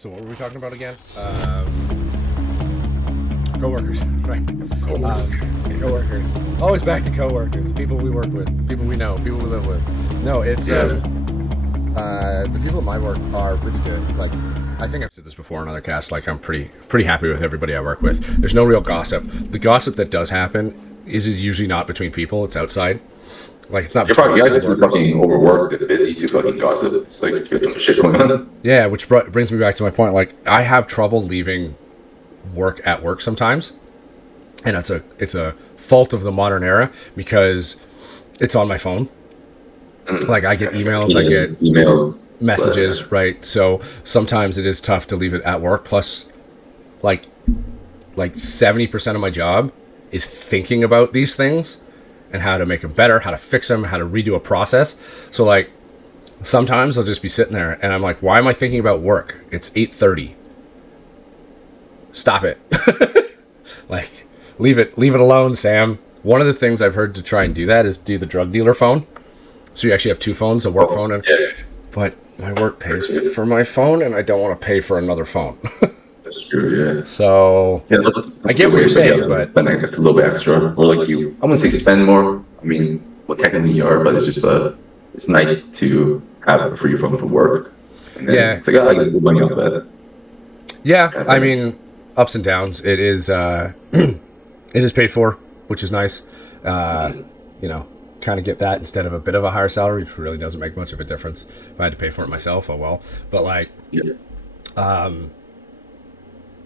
So what were we talking about again? Coworkers, right? Coworkers. Always back to coworkers. People we work with, people we know, people we live with. No, it's the people at my work are really good. Like, I think I've said this before on other casts. Like, I'm pretty happy with everybody I work with. There's no real gossip. The gossip that does happen is usually not between people. It's outside. Like, it's not. You're probably guys are fucking overworked and busy to fucking gossip. It's like you have too much shit going on. Yeah, which brings me back to my point. Like, I have trouble leaving work at work sometimes, and it's a fault of the modern era because it's on my phone. Like, I get emails, I get messages, right? So sometimes it is tough to leave it at work. Plus, like 70% of my job is thinking about these things and how to make them better, how to fix them, how to redo a process. So, like, sometimes I'll just be sitting there and I'm like, why am I thinking about work? It's 8:30. Stop it. Like, leave it alone, Sam. One of the things I've heard to try and do that is do the drug dealer phone. So you actually have two phones, a work phone, but my work pays for my phone and I don't want to pay for another phone. That's true, yeah. So I get what you're saying, but spend a little bit extra, or like I wouldn't say spend more. I mean, well, technically you are, but it's just it's nice to have a free phone for work. And then it's like I get good money off that. Yeah, I mean, ups and downs. It is it is paid for, which is nice. You know, kind of get that instead of a bit of a higher salary, which really doesn't make much of a difference. If I had to pay for it myself, oh well. But like,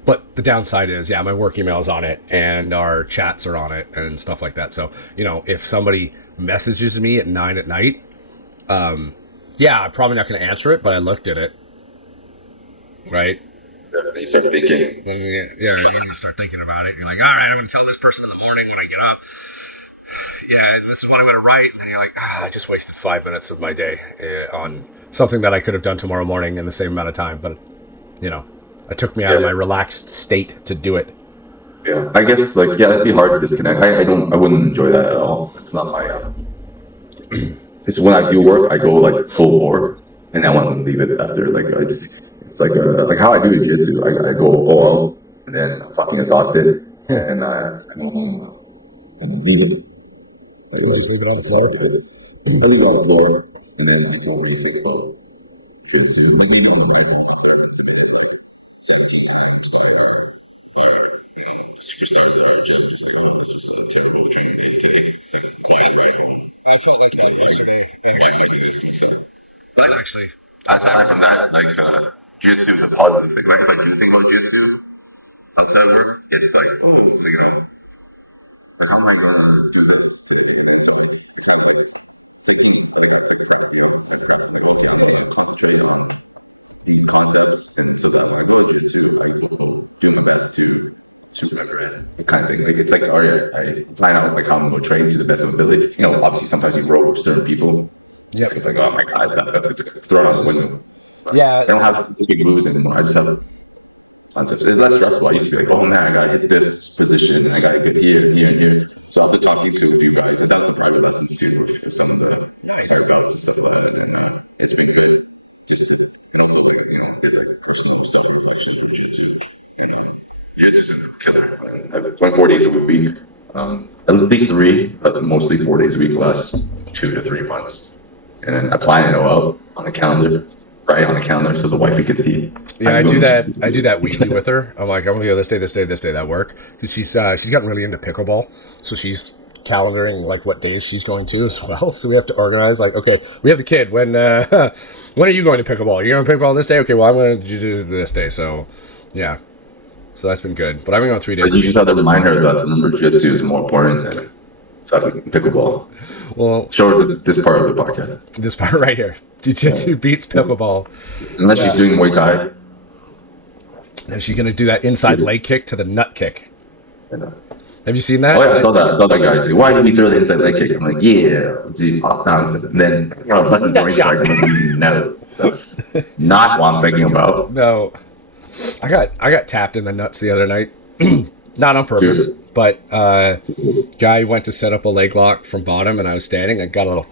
but the downside is, my work email is on it and our chats are on it and stuff like that. So, you know, if somebody messages me at 9 at night, I'm probably not going to answer it, but I looked at it, right? You start thinking. Yeah, you're going to start thinking about it. You're like, all right, I'm going to tell this person in the morning when I get up. Yeah, this is what I'm going to write. And you're like, I just wasted 5 minutes of my day on something that I could have done tomorrow morning in the same amount of time. But, you know, it took me out of my relaxed state to do it. Yeah, I guess, it'd be hard to disconnect. I wouldn't enjoy that at all. It's not my, because when I do work, I go, full bore, and I want to leave it after, it's like how I do Jiu-Jitsu. I go all out, and then I'm fucking exhausted, and I go home, and leave it. Just leave it on the floor? Leave it on the floor, and then I don't really think about Jiu-Jitsu. I'm leaving my mind. It's like 17 hours per hour. Superstars that are just a typical training day. I felt like that yesterday. But actually, aside from that, Jiu-Jitsu is a positive thing. If I do think about Jiu-Jitsu outside work, it's like, how am I going to do this? It's been good. Just and also personal self-reflection on Jiu-Jitsu. Jiu-Jitsu is killer. I've went 4 days a week. At least 3, but mostly 4 days a week, last 2 to 3 months. And then I plan it all out on a calendar, right on the calendar, so the wifey could see. Yeah, I do that weekly with her. I'm like, I'm gonna go this day that work, because she's gotten really into pickleball, so she's calendaring what days she's going to as well. So we have to organize okay, we have the kid. When are you going to pickleball? You're going to pickleball this day? Okay, well I'm going to do this day. So yeah, so that's been good. But I've been going 3 days. But you just have to remind her that Jiu-Jitsu is more important than pickleball. Well, show her this part of the podcast. This part right here. Jiu-Jitsu beats pickleball. Unless she's doing Muay Thai. And she's going to do that inside leg kick to the nut kick. Have you seen that? Oh yeah, I saw that guy say, "Why did we throw the inside leg kick?" I'm like, "Yeah, off balance." And then fucking going back. No, that's not what I'm thinking about. No, I got tapped in the nuts the other night, not on purpose, but guy went to set up a leg lock from bottom, and I was standing. I got a little.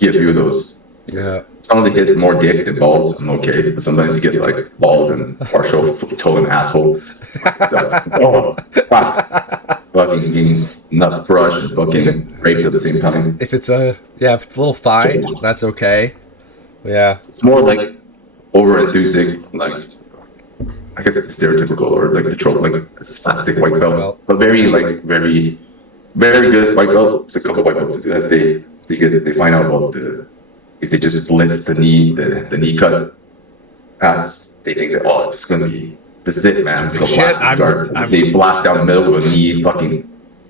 You have a few of those. Yeah. As long as they get more dick than balls, I'm okay. But sometimes you get like balls and partial toe and asshole. So, oh, fuck. Fucking getting nuts crushed and If it fucking raped at the same time. if it's a if it's a little thigh, So that's okay. Yeah. it's more like over enthusiastic, like I guess it's stereotypical or like the trope, like a spastic white White belt, belt. but very like very good white belt. It's a couple white belts that they find out about the if they just blitz the knee cut pass, they think that oh it's just gonna be this is it man. It's gonna Shit, blast this guard. I'm They blast down the middle with a knee, fucking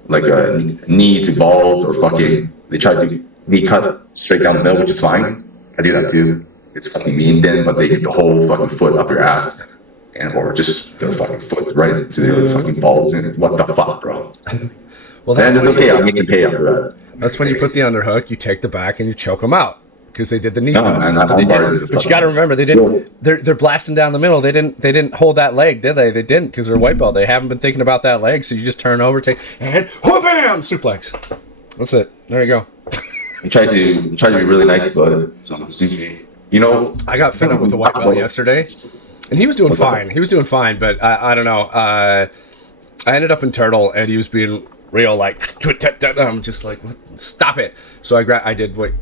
like a knee to balls or fucking they try to knee cut straight down the middle, which is fine. I do that too. It's fucking mean then, but they get the whole fucking foot up your ass. And or just the fucking foot right into the fucking balls. And what the fuck, bro? well. And it's okay. I'll make you pay after that. That's when you put the underhook. You take the back and you choke them out because they did the knee. No, cut. man, But, I'm they part did, of the but you got to remember they didn't. Yo. They're blasting down the middle. They didn't hold that leg, did they? They didn't because they're white belt. They haven't been thinking about that leg. So you just turn over, take and bam, suplex. That's it. There you go. I try to be really nice about it. So you know, I got fed up with the white belt yesterday, and he was doing fine. He was doing fine, but I don't know. I ended up in Turtle, and he was being real like. I'm just like, what? Stop it. So I did what.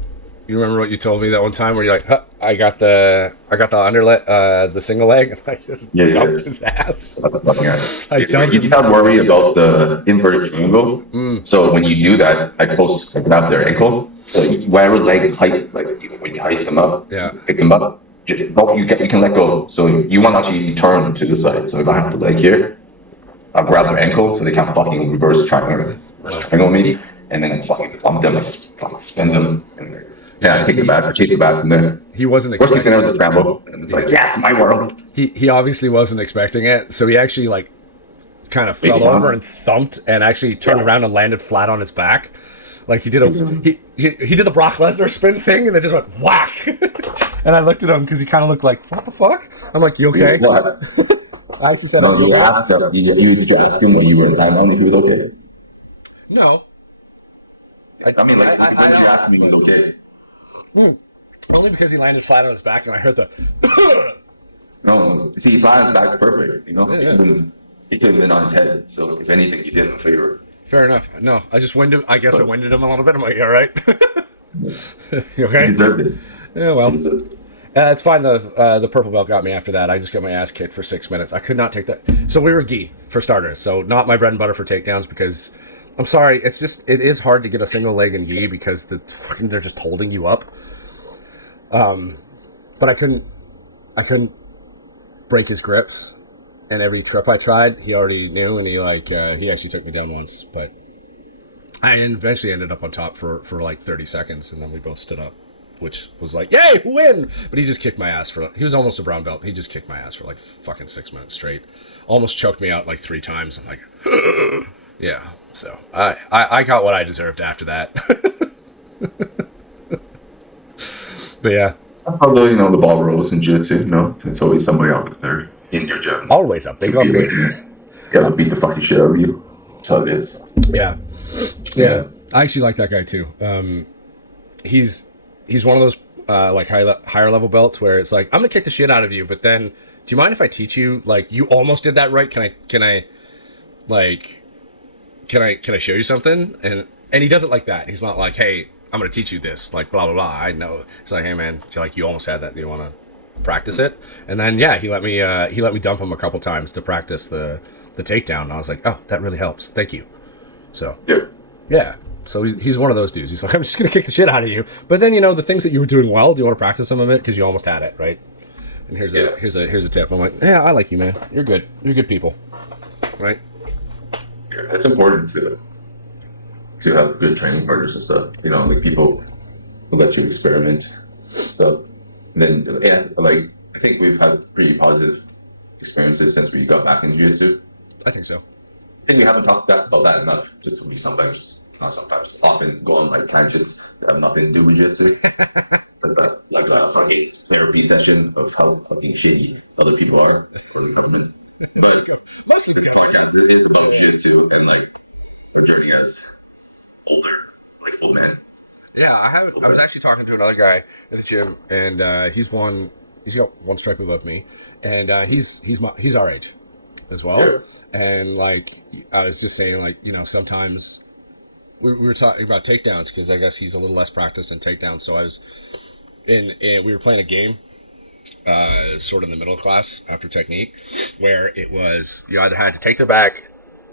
You remember what you told me that one time where you're like, huh, I got the underlet, the single leg, and I just dumped his ass. That's fucking right. I dumped You have worry about the inverted triangle. So when you do that, I grab their ankle. So whatever legs height, like when you heist them up, Yeah. pick them up. You can let go. So you want to actually turn to the side. So if I have the leg here, I'll grab their ankle so they can't fucking reverse triangle me, and then fucking bump them, fucking spin them, and I take them back, I chase them back from there. He wasn't Worst case expecting scenario is scramble, and it's like yes, my world. he obviously wasn't expecting it, so he actually like kind of fell over and thumped and actually turned around and landed flat on his back. Like he did he did the Brock Lesnar spin thing and then just went whack. And I looked at him because he kind of looked like, what the fuck? I'm like, you okay? What? I actually said, No, you asked him. You just asked him when you were in Zion if he was okay. no. I mean, like, when you asked him if he was okay. Only because he landed flat on his back and I heard the. No, see, flat on his back's perfect. You know, Yeah. he could have been on his head. So if anything, he did him a favor. Fair enough. No, I just winded. I guess I winded him a little bit. I'm like, you all right? You okay? He deserved it. Yeah, well. He deserved it. It's fine. The purple belt got me after that. I just got my ass kicked for 6 minutes. I could not take that. So we were gi for starters. So not my bread and butter for takedowns because I'm sorry. It is hard to get a single leg in gi because they're just holding you up. But I couldn't break his grips. And every trip I tried, he already knew, and he actually took me down once. But I eventually ended up on top for like 30 seconds, and then we both stood up, which was like, yay, win! But he just kicked my ass he was almost a brown belt. He just kicked my ass for like fucking 6 minutes straight. Almost choked me out like 3 times. I'm like, yeah. So I got what I deserved after that. But yeah. Although, you know, the ball rolls in Jiu-Jitsu, you know, it's always somebody out there in your gym. Always up. They go face. Gotta beat the fucking shit out of you. That's how it is. Yeah. I actually like that guy too. He's one of those like higher level belts where it's like, I'm gonna kick the shit out of you, but then do you mind if I teach you? Like, you almost did that right. Can I show you something? And he does it like that. He's not like, hey, I'm gonna teach you this, like blah blah blah. I know. He's like, hey man, you almost had that. Do you want to practice it? And then yeah, he let me dump him a couple times to practice the takedown. And I was like, oh, that really helps. Thank you. So yeah. So he's one of those dudes. He's like, I'm just gonna kick the shit out of you. But then, you know, the things that you were doing well, do you want to practice some of it because you almost had it, right? And here's a tip. I'm like, yeah, I like you, man. You're good. You're good people, right? Yeah, it's important to have good training partners and stuff. You know, like people who let you experiment. So then, like, I think we've had pretty positive experiences since we got back in Jiu-Jitsu. I think so. I think we haven't talked about that enough. Just we often go on like tangents that have nothing to do with Jiu-Jitsu. like that fucking therapy session of how fucking shitty other people are. Mostly it's about Jiu-Jitsu and like our journey as old men. Yeah, I was actually talking to another guy at the gym, and he's one. He's got one stripe above me, and he's our age as well. Yeah. And like I was just saying, like sometimes we were talking about takedowns because I guess he's a little less practiced in takedowns. So I was and we were playing a game, sort of in the middle of class after technique, where it was you either had to take the back,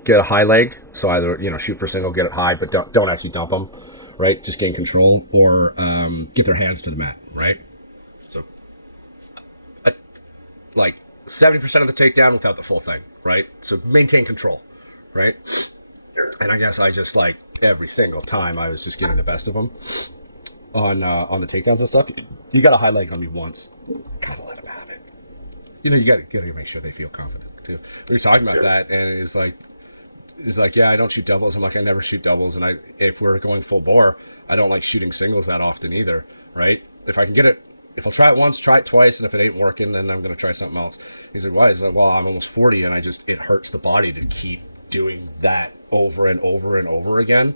get a high leg, so either shoot for single, get it high, but don't actually dump them, right? Just gain control, or get their hands to the mat, right? So, like 70% of the takedown without the full thing, right? So maintain control, right? And I guess I just like every single time I was just getting the best of them on the takedowns and stuff. You got a high leg on me once, gotta let them have it. You gotta make sure they feel confident too. We were talking about that, and it's like, yeah, I don't shoot doubles. I'm like, I never shoot doubles, and if we're going full bore, I don't like shooting singles that often either, right? If I can get it, if I'll try it once, try it twice, and if it ain't working, then I'm gonna try something else. He said, why? He's like, well, I'm almost 40, and it hurts the body to keep doing that over and over and over again.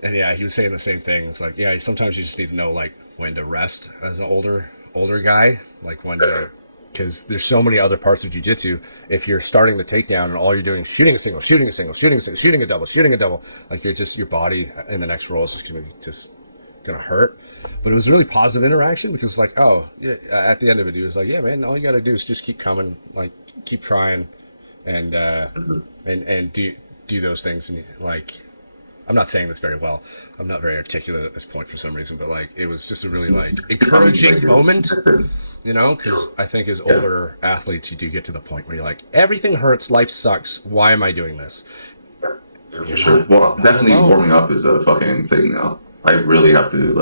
And yeah, he was saying the same thing. It's like, yeah, sometimes you just need to know like when to rest as an older guy, like when to, because there's so many other parts of jiu-jitsu. If you're starting the takedown and all you're doing is shooting a single, shooting a single, shooting a single, shooting a double, like your body in the next roll is just gonna hurt. But it was a really positive interaction because it's like, oh yeah, at the end of it, he was like, yeah, man, all you gotta do is just keep coming, like keep trying, and do those things, and like. I'm not saying this very well. I'm not very articulate at this point for some reason, but like it was just a really like encouraging moment, because I think as older athletes, you do get to the point where you're like, everything hurts, life sucks. Why am I doing this? For sure. Well, definitely warming up is a fucking thing now. I really have to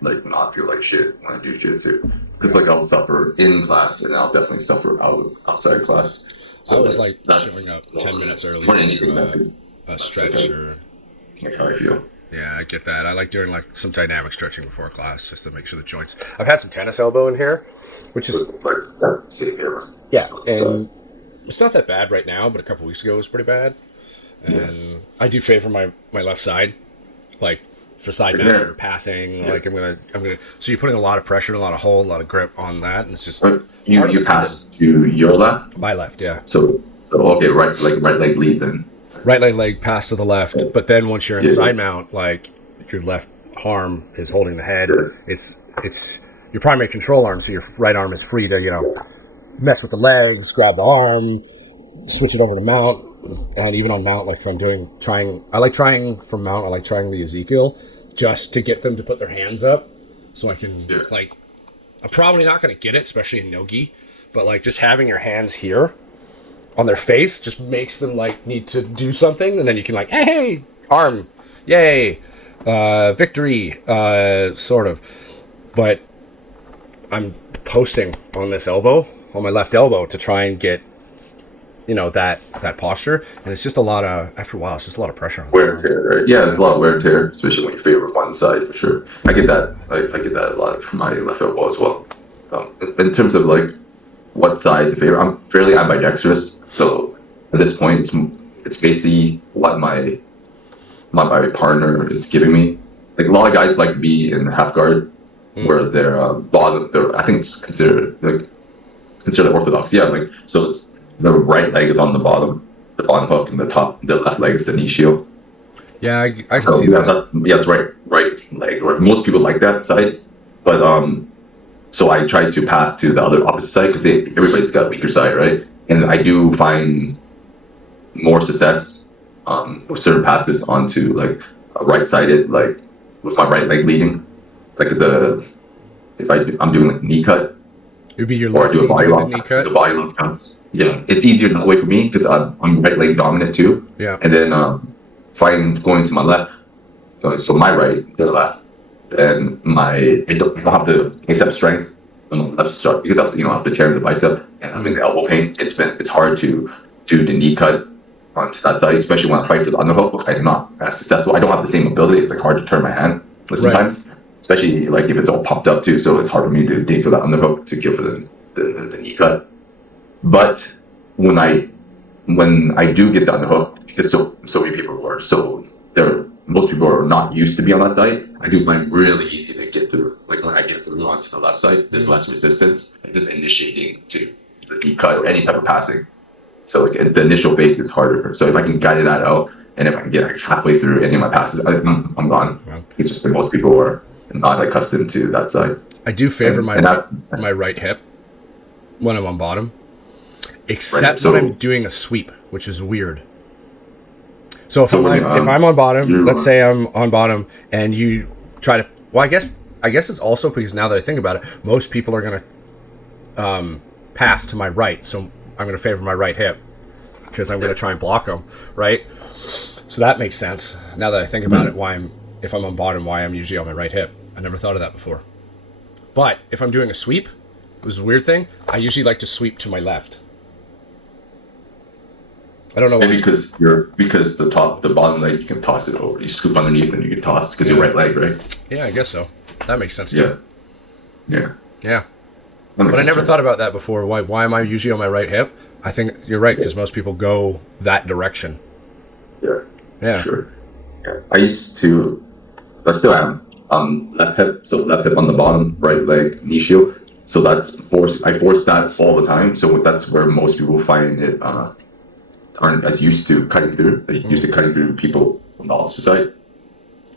like not feel like shit when I do jiu-jitsu, because like I'll suffer in class and I'll definitely suffer outside class. So I was like showing up 10 minutes early to a stretch or. Like how I feel. Yeah, I get that. I like doing like some dynamic stretching before class just to make sure the joints. I've had some tennis elbow in here, which is yeah, and it's not that bad right now, but a couple weeks ago it was pretty bad. And I do favor my left side, like for side mount or passing. Yeah. Like I'm gonna. So you're putting a lot of pressure, a lot of hold, a lot of grip on that, and it's just you pass to your left. My left, yeah. So okay, right leg lead then. Right leg pass to the left, but then once you're in side mount, like your left arm is holding the head. It's your primary control arm, so your right arm is free to mess with the legs, grab the arm, switch it over to mount, and even on mount, like if I'm I like trying from mount. I like trying the Ezekiel just to get them to put their hands up, so I can like. I'm probably not going to get it, especially in no-gi, but like just having your hands here. On their face just makes them like need to do something, and then you can like, hey, arm, yay, victory, sort of. But I'm posting on this elbow, on my left elbow, to try and get, that posture, and it's just after a while, it's just a lot of pressure on wear and tear, right? Yeah, it's a lot of wear and tear, especially when you favor one side, for sure. I get that. I get that a lot from my left elbow as well. In terms of like what side to favor, I'm fairly ambidextrous, so at this point it's basically what my partner is giving me. Like a lot of guys like to be in half guard, where their bottom, I think it's considered orthodox. Yeah, like so it's the right leg is on the bottom hook, and the left leg is the knee shield. Yeah, I can see that. It's right leg. Or most people like that side, but so I try to pass to the other opposite side because everybody's got a weaker side, right? And I do find more success with certain passes onto like a right-sided, like with my right leg leading, like I'm doing like knee cut, it'd be your or left I do a body lock. Knee cut. The body lock counts. Yeah, it's easier that way for me because I'm right leg dominant too. Yeah, and then if I'm going to my left, so my right, their left. Then I don't have to accept strength on the left side because after tearing the bicep and having the elbow pain, it's hard to do the knee cut onto that side, especially when I fight for the underhook. I'm not as successful. I don't have the same ability. It's like hard to turn my hand sometimes, especially like if it's all popped up too. So it's hard for me to dig for that underhook to go for the knee cut. But when I do get the underhook, because so many people are so most people are not used to be on that side. I do find it really easy to get through. Like when I get through onto the left side, there's less resistance. It's just initiating to the deep cut or any type of passing. So like the initial phase is harder. So if I can guide that out, and if I can get like halfway through any of my passes, I'm gone. Wow. It's just that most people are not accustomed to that side. I do favor my right hip when I'm on bottom, except when I'm doing a sweep, which is weird. So if I'm on bottom, let's say I'm on bottom, and you try to, well, I guess it's also because now that I think about it, most people are gonna pass to my right, so I'm gonna favor my right hip because I'm gonna try and block them, right? So that makes sense now that I think about it. If I'm on bottom, why I'm usually on my right hip. I never thought of that before. But if I'm doing a sweep, it was a weird thing. I usually like to sweep to my left. I don't know. Maybe because the bottom leg, you can toss it over. You scoop underneath and you can toss because your right leg, right? Yeah, I guess so. That makes sense too. Yeah. But I never thought about that before. Why am I usually on my right hip? I think you're right because most people go that direction. Yeah. Sure. Yeah. I still am. Left hip, so left hip on the bottom, right leg knee shield. So I force that all the time. So that's where most people find it aren't as used to cutting through. They used to cutting through people on the opposite side.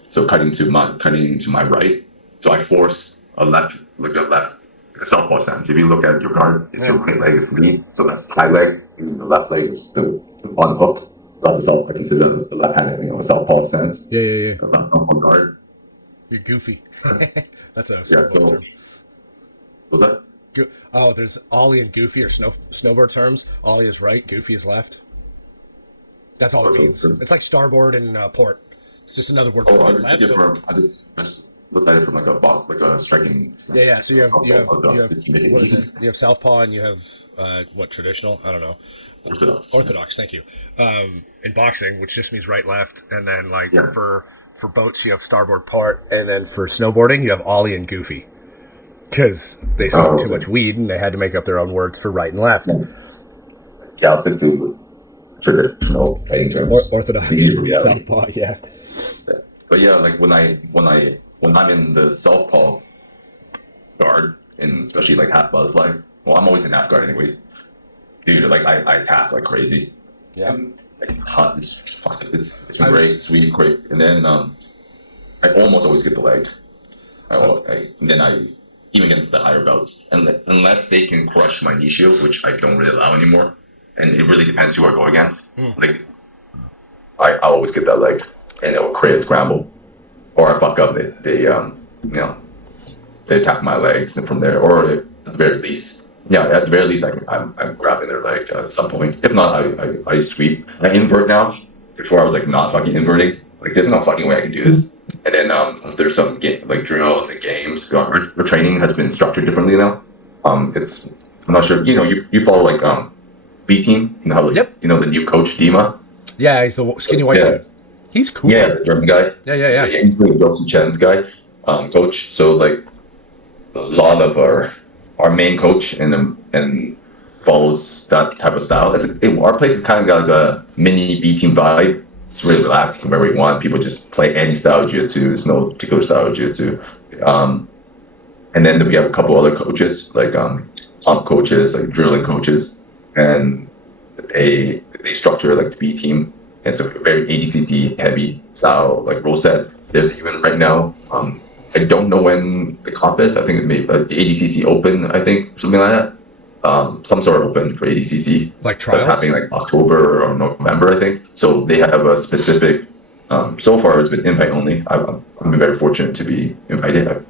So cutting to my right. So I force a southpaw stance. If you look at your guard, it's your right leg is lead, so that's the high leg, and the left leg is the bottom hook. That's I consider that as the left-handed, a southpaw stance. Yeah. That's not one guard. You're goofy. That's a term. What's that? There's Ollie and Goofy or snowboard terms. Ollie is right, Goofy is left. That's all it means. It's like starboard and port. It's just another word for left. I just looked at it from like a striking stance. Yeah. So you have what is it? You have southpaw and you have traditional? I don't know. Orthodox. Thank you. In boxing, which just means right, left, and then for boats you have starboard, port, and then for snowboarding you have Ollie and Goofy, because they smoked too much weed and they had to make up their own words for right and left. Yeah, I'll stick to traditional fighting terms. Orthodox. Southpaw. Yeah. But yeah, like when I'm in the southpaw guard, and especially like half buzz leg, well, I'm always in half guard anyways. Dude, like I tap like crazy. Yeah. Like it's been great, sweet, great. And then I almost always get the leg. And then I even against the higher belts, unless they can crush my knee shield, which I don't really allow anymore. And it really depends who I go against. Like I always get that leg, and it will create a scramble, or I fuck up. They attack my legs, and from there, or at the very least, I'm grabbing their leg at some point. If not, I sweep. I invert now. Before I was like not fucking inverting. Like there's no fucking way I can do this. And then if there's some like drills and games, our training has been structured differently now. I'm not sure. You follow like B team. You know how the new coach Dima. Yeah, he's the skinny white dude. He's cool. Yeah, the German guy. Yeah. He's Josie Chen's guy, coach. So like a lot of our main coach and follows that type of style. Our place has kind of got like a mini B team vibe. It's really relaxed. You can wear what you want. People just play any style of jiu-jitsu. There's no particular style of jiu-jitsu. And then we have a couple other coaches, like pump coaches, like drilling coaches, and they structure like the B team. It's a very ADCC heavy style, like rule set. There's even right now, I don't know when the comp is. I think it may ADCC Open, I think, something like that. Some sort of open for ADCC. Like trials? That's happening like October or November, I think. So they have a specific, so far it's been invite only. I've been very fortunate to be invited.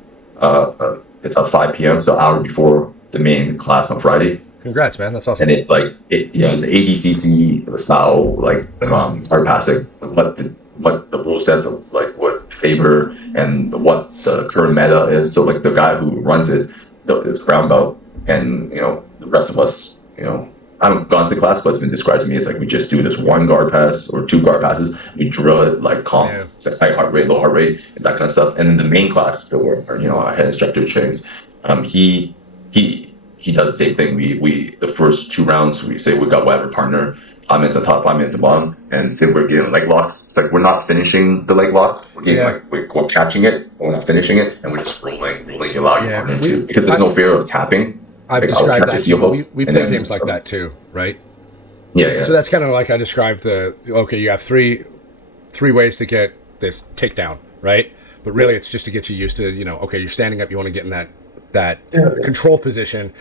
It's at 5 p.m., so an hour before the main class on Friday. Congrats, man. That's awesome. And it's like, it's ADCC style, like hard passing. What the rule sets of like what favor and what the current meta is. So like the guy who runs it, it's brown belt, and the rest of us, I haven't gone to class, but it's been described to me. It's like we just do this one guard pass or two guard passes. We drill it like calm. Yeah. It's like high heart rate, low heart rate, and that kind of stuff. And then the main class, our head instructor trains. He he does the same thing. We the first 2 rounds, we say we got whatever partner, 5 minutes on top, 5 minutes on bottom, and say we're getting leg locks. It's like we're not finishing the leg lock. We're getting we're catching it, but we're not finishing it, and we're just rolling. You allow your partner to, because there's no fear of tapping. I've described that to you. We play games like that too, right? Yeah. So that's kind of like I described you have three ways to get this takedown, right? But really it's just to get you used to, you're standing up, you want to get in that control position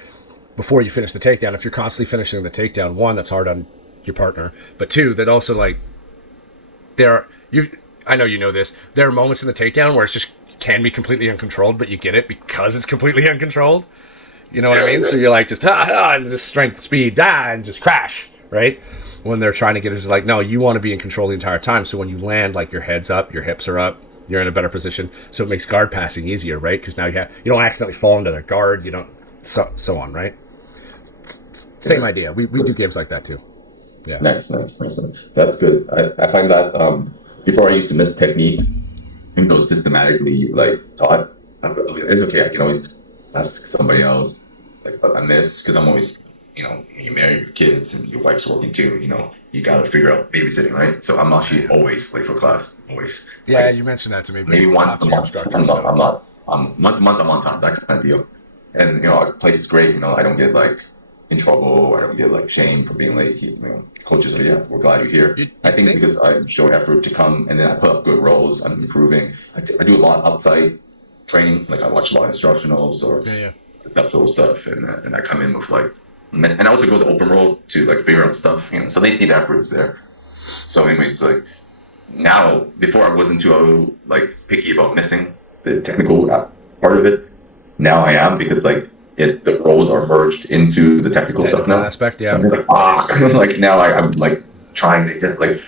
before you finish the takedown. If you're constantly finishing the takedown, one, that's hard on your partner, but two, that also like I know you know this, there are moments in the takedown where it's just can be completely uncontrolled, but you get it because it's completely uncontrolled. You know what I mean? So you're like just and just strength, speed, and just crash, right? When they're trying to get it, it's like, no, you want to be in control the entire time. So when you land, like your head's up, your hips are up, you're in a better position. So it makes guard passing easier, right? Because now you don't accidentally fall into their guard, you don't so on, right? Same idea. We do games like that too. Yeah. Nice. That's good. I find that before I used to miss technique, even though systematically like taught, it's okay. I can always ask somebody else like I miss, because I'm always, you marry your kids and your wife's working too. You got to figure out babysitting, right? So I'm actually always late for class. Always. Yeah, like, you mentioned that to me. Maybe once a month. Once a month I'm on time. That kind of deal. And our place is great. I don't get like in trouble. I don't get like shamed for being late. Coaches are, we're glad you're here. I think because I show effort to come, and then I put up good roles. I'm improving. I do a lot outside training. Like I watch a lot of instructionals or that sort of stuff, and I come in with like, and I also go to open roll to like figure out stuff. So they see the efforts there. So anyways, like now, before I wasn't too like picky about missing the technical part of it. Now I am, because like the roles are merged into the technical stuff now. Aspect, yeah. So I'm like, like now I'm like trying to get like,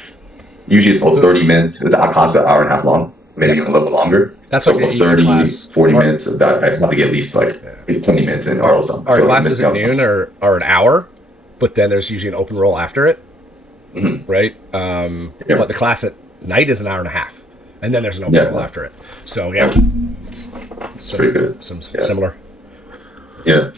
usually it's about 30 minutes. It's a class an hour and a half long, maybe a little bit longer. That's so like about 30, 40 minutes of that. I have to get at least like 20 minutes in, or else our classes at noon are an hour, but then there's usually an open roll after it, right? But the class at night is an hour and a half, and then there's an open roll after it. So it's pretty good. Similar. Yeah.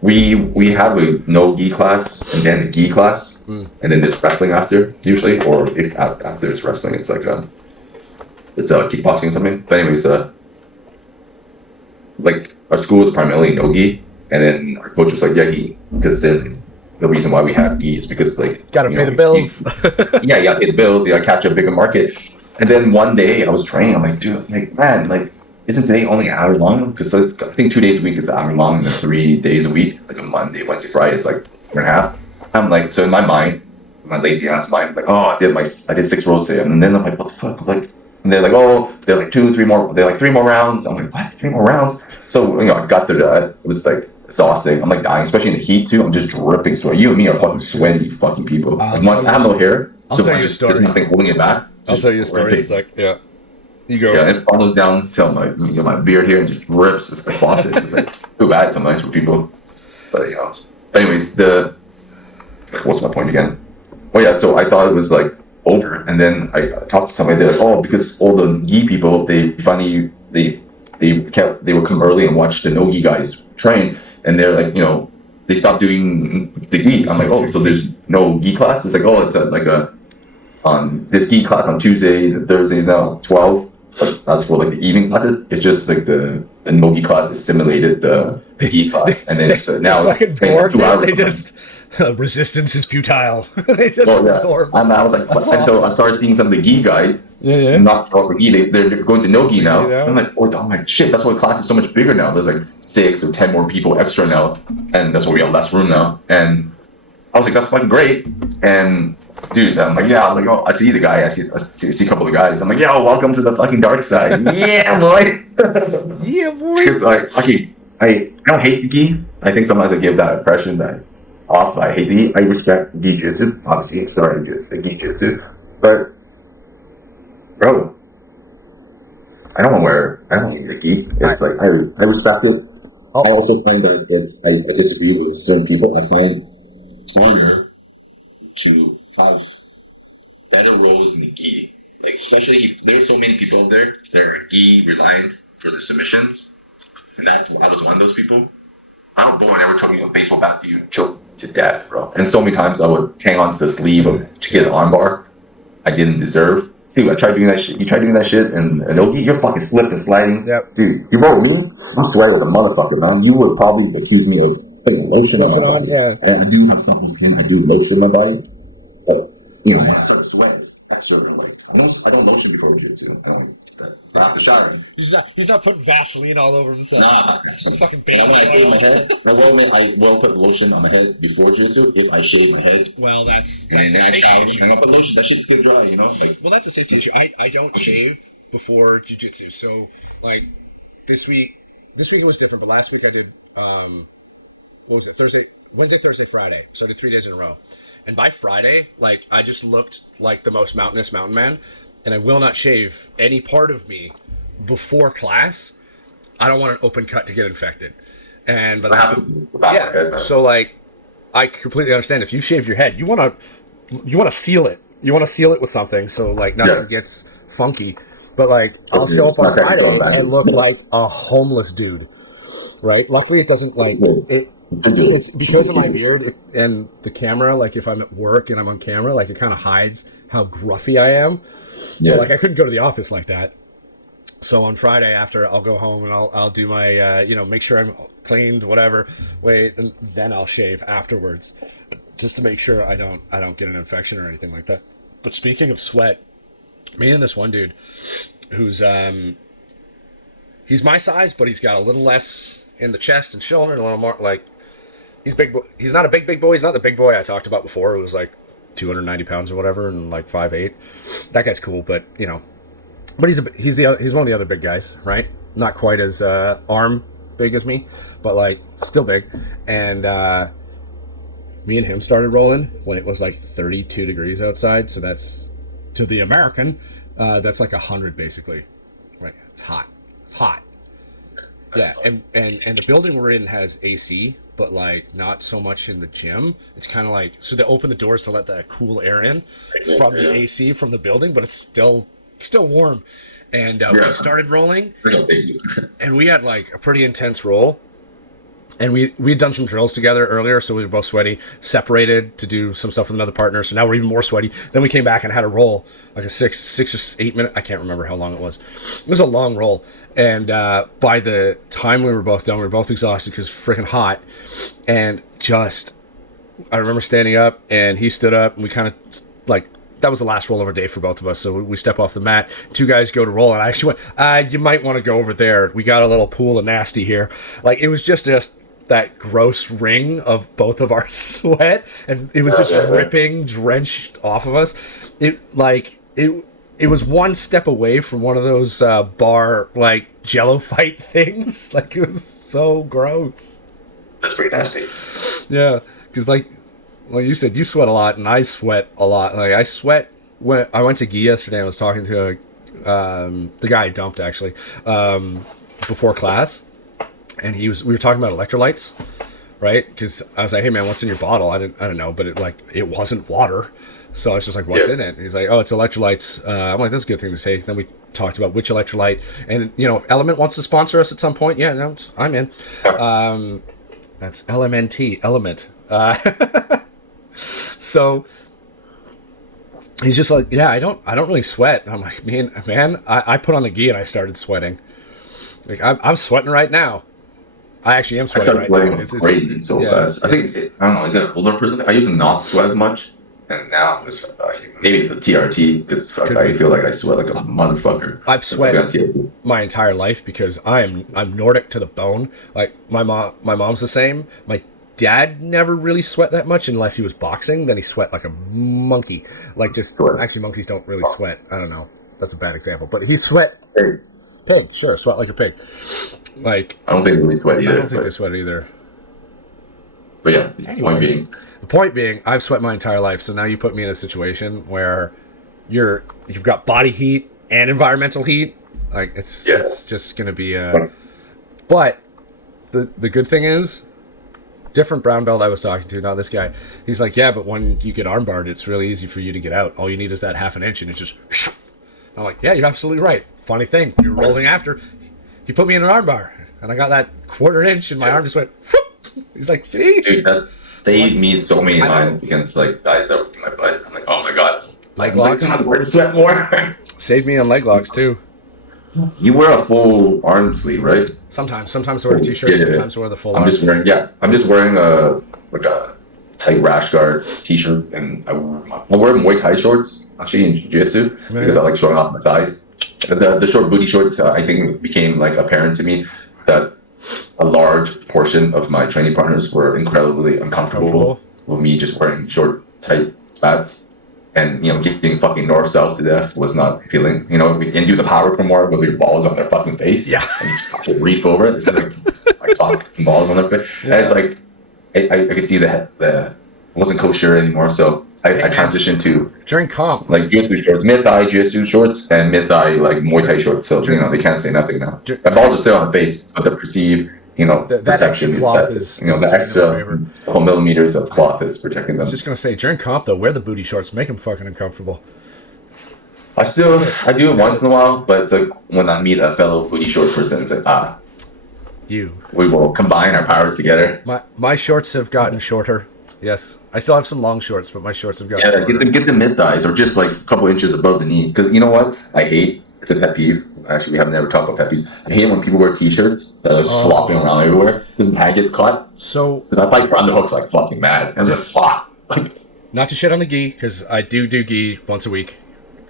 We have a no gi class and then a gi class, and then there's wrestling after usually, or if after there's wrestling, it's like it's kickboxing or something. But anyways, like our school is primarily no gi, and then our coach was like, yeah, gi, because then the reason why we have gi is because like gotta pay the bills. You gotta pay the bills. You gotta catch a bigger market. And then one day I was training. I'm like, dude, like man, like. Isn't today only an hour long? Because I think 2 days a week is an hour long, and then 3 days a week, like a Monday, Wednesday, Friday, it's like 1.5. I'm like, so in my mind, my lazy ass mind, like, oh, I did 6 rows today, and then I'm like, what the fuck? Like, and they're like, oh, they're like 3 more rounds. I'm like, what? 3 more rounds? So I got through that. It was like exhausting. I'm like dying, especially in the heat too. I'm just dripping sweat. You and me are fucking sweaty fucking people. Like, I have no hair, so there's nothing holding it back. I'll tell you a story. It's like, you go. Yeah, it follows down till my beard here and just rips. It's like faucet. It's like too bad sometimes for people. But anyways, what's my point again? Oh yeah, so I thought it was like over, and then I talked to somebody. They're like, oh, because all the gi people, they finally they would come early and watch the no gi guys train, and they're like, they stopped doing the gi. I'm like, oh, so there's no gi class? It's like, oh, it's this gi class on Tuesdays and Thursdays now 12. But as for like the evening classes, it's just like the no-gi class is simulated the gi class, and then now it's 2 hours. They just resistance is futile. They just absorb. And I was like, and so I started seeing some of the gi guys, not for gi, they're going to no-gi now. I'm like, oh my shit, that's why class is so much bigger now. There's like 6 or 10 more people extra now, and that's why we have less room now. And I was like, that's fucking great. And dude, I'm like, I was like, oh, I see the guy. I see a couple of guys. I'm like, welcome to the fucking dark side. Yeah, boy. Yeah, boy. It's like, I don't hate the gi. I think sometimes I give that impression that I hate the gi. I respect Jiu-Jitsu. Obviously, it started with the Jiu-Jitsu. But, bro, I don't need the gi. It's like, I respect it. I also find that I disagree with certain people. I find harder to have better roles in the gi, like especially if there's so many people out there that are gi reliant for the submissions, and I was one of those people. I don't go and ever chucking a baseball bat to you, choke to death, bro. And so many times I would hang on to the sleeve to get an armbar I didn't deserve. Dude, I tried doing that shit. You tried doing that shit, and you're fucking slipped and sliding. Yep. Dude, you roll me, I'm sweating with a motherfucker, man. You would probably accuse me of putting lotion on my body. Yeah. And I do have supple skin. I do lotion my body. But, when I start sweating, that's certain way. I don't lotion before jiu-jitsu. I don't after showering. He's not putting Vaseline all over himself. Nah. It's fucking big. When I shave my head, I will put lotion on my head before jiu-jitsu if I shave my head. Well, that's and then I shower issue. and I put lotion. That shit's gonna dry, Well, that's a safety issue. I don't shave before jiu-jitsu. So, like, this week it was different, but last week I did, what was it, Wednesday, Thursday, Friday. So I did 3 days in a row. And by Friday, like, I just looked like the most mountainous mountain man, and I will not shave any part of me before class. I don't want an open cut to get infected. And but so like, I completely understand. If you shave your head, you want to seal it. You want to seal it with something so like nothing gets funky. But like, I'll show up on Friday and look like a homeless dude, right? Luckily, it doesn't like it. It's because of my beard and the camera. Like, if I'm at work and I'm on camera, like, it kind of hides how gruffy I am. Yeah. But, like, I couldn't go to the office like that. So on Friday after, I'll go home and I'll do my make sure I'm cleaned, whatever. Wait, and then I'll shave afterwards, just to make sure I don't get an infection or anything like that. But speaking of sweat, me and this one dude, who's he's my size, but he's got a little less in the chest and shoulder, and a little more like. He's big. He's not a big boy. He's not the big boy I talked about before. It was like 290 pounds or whatever, and like 5'8". That guy's cool, but but he's one of the other big guys, right? Not quite as arm big as me, but like still big. And me and him started rolling when it was like 32 degrees outside. So that's, to the American, that's like 100 basically, right? It's hot. It's hot. Yeah, and the building we're in has AC, but like not so much in the gym. It's kind of like, so they open the doors to let the cool air in from the AC from the building, but it's still warm. And we started rolling, and we had like a pretty intense roll. And we'd done some drills together earlier, so we were both sweaty, separated to do some stuff with another partner, so now we're even more sweaty. Then we came back and had a roll, like a 6 or 8 minute, I can't remember how long it was. It was a long roll, and by the time we were both done, we were both exhausted because freaking hot, and I remember standing up, and he stood up, and we kind of, like, that was the last roll of our day for both of us, so we step off the mat, 2 guys go to roll, and I actually went, you might want to go over there. We got a little pool of nasty here. Like, it was just that gross ring of both of our sweat, and it was just dripping, drenched off of us. It was one step away from one of those bar like Jello fight things. Like, it was so gross. That's pretty nasty. Yeah, because like you said, you sweat a lot, and I sweat a lot. Like, I sweat when I went to Gi yesterday. I was talking to the guy I dumped actually before class. And we were talking about electrolytes, right? Because I was like, "Hey man, what's in your bottle?" I don't know, but it wasn't water, so I was just like, "What's in it?" And he's like, "Oh, it's electrolytes." I'm like, "That's a good thing to take." Then we talked about which electrolyte, and if Element wants to sponsor us at some point, yeah, no, I'm in. That's LMNT, Element. So he's just like, "Yeah, I don't really sweat." And I'm like, "Man, I put on the gi and I started sweating. Like, I'm sweating right now." I actually am sweating right now. It's crazy so fast. I think, I don't know, is it an older person? I used to not sweat as much, and now I'm just, maybe it's a TRT, because I feel like I sweat like a motherfucker. I've sweat my entire life because I'm Nordic to the bone. Like, my mom's the same. My dad never really sweat that much unless he was boxing. Then he sweat like a monkey. Like, just, actually, monkeys don't really sweat. I don't know. That's a bad example. But he sweat. Pig, sure, sweat like a pig. Like, I don't think they sweat either. I don't think they sweat either. But yeah, the point being, I've sweat my entire life, so now you put me in a situation where you've got body heat and environmental heat. Like, it's just gonna be a. But the good thing is, different brown belt I was talking to, not this guy. He's like, yeah, but when you get armbarred, it's really easy for you to get out. All you need is that half an inch, and it's just. I'm like, yeah, you're absolutely right. Funny thing, you're rolling after. He put me in an armbar, and I got that quarter inch, and my arm just went. Whoop! He's like, see? Dude, that saved me so many I know. times against like guys that were in my butt. I'm like, oh my god. Leg I was like, locks? God, where to sweat more? Saved me on leg locks too. You wear a full arm sleeve, right? Sometimes I wear a t-shirt, Yeah, yeah, yeah. sometimes I wear the full I'm arm. just wearing, I'm just wearing a tight rash guard t-shirt, and I wear Muay Thai shorts actually in Jiu-Jitsu because I like showing off my thighs. The short booty shorts, I think it became like apparent to me that a large portion of my training partners were incredibly uncomfortable with me just wearing short, tight spats. And, getting fucking north-south to death was not appealing. We can do the power more with your balls on their fucking face. Yeah. And just fucking reef over it. This is like fucking balls on their face. Yeah. And it's like, I could see that it wasn't kosher anymore. So I transitioned to during comp, like Jiu-Jitsu shorts, mid-thigh Jiu-Jitsu shorts, and mid-thigh like Muay Thai shorts. So, they can't say nothing now. My balls are still on the face, but the perceived perception is that the extra couple millimeters of cloth is protecting them. I was just gonna say, during comp though, wear the booty shorts, make them fucking uncomfortable. I do it once in a while, but it's like when I meet a fellow booty short person, it's like we will combine our powers together. My shorts have gotten shorter. Yes, I still have some long shorts, but my shorts have gotten shorter. Get the mid thighs or just like a couple inches above the knee, because you know what I hate. It's a pet peeve. Actually, we have never talked about pet peeves. I hate when people wear t-shirts that are just flopping around everywhere because the tag gets caught. So, because I fight for underhooks like fucking mad. And just flop. Not to shit on the gi, because I do gi once a week.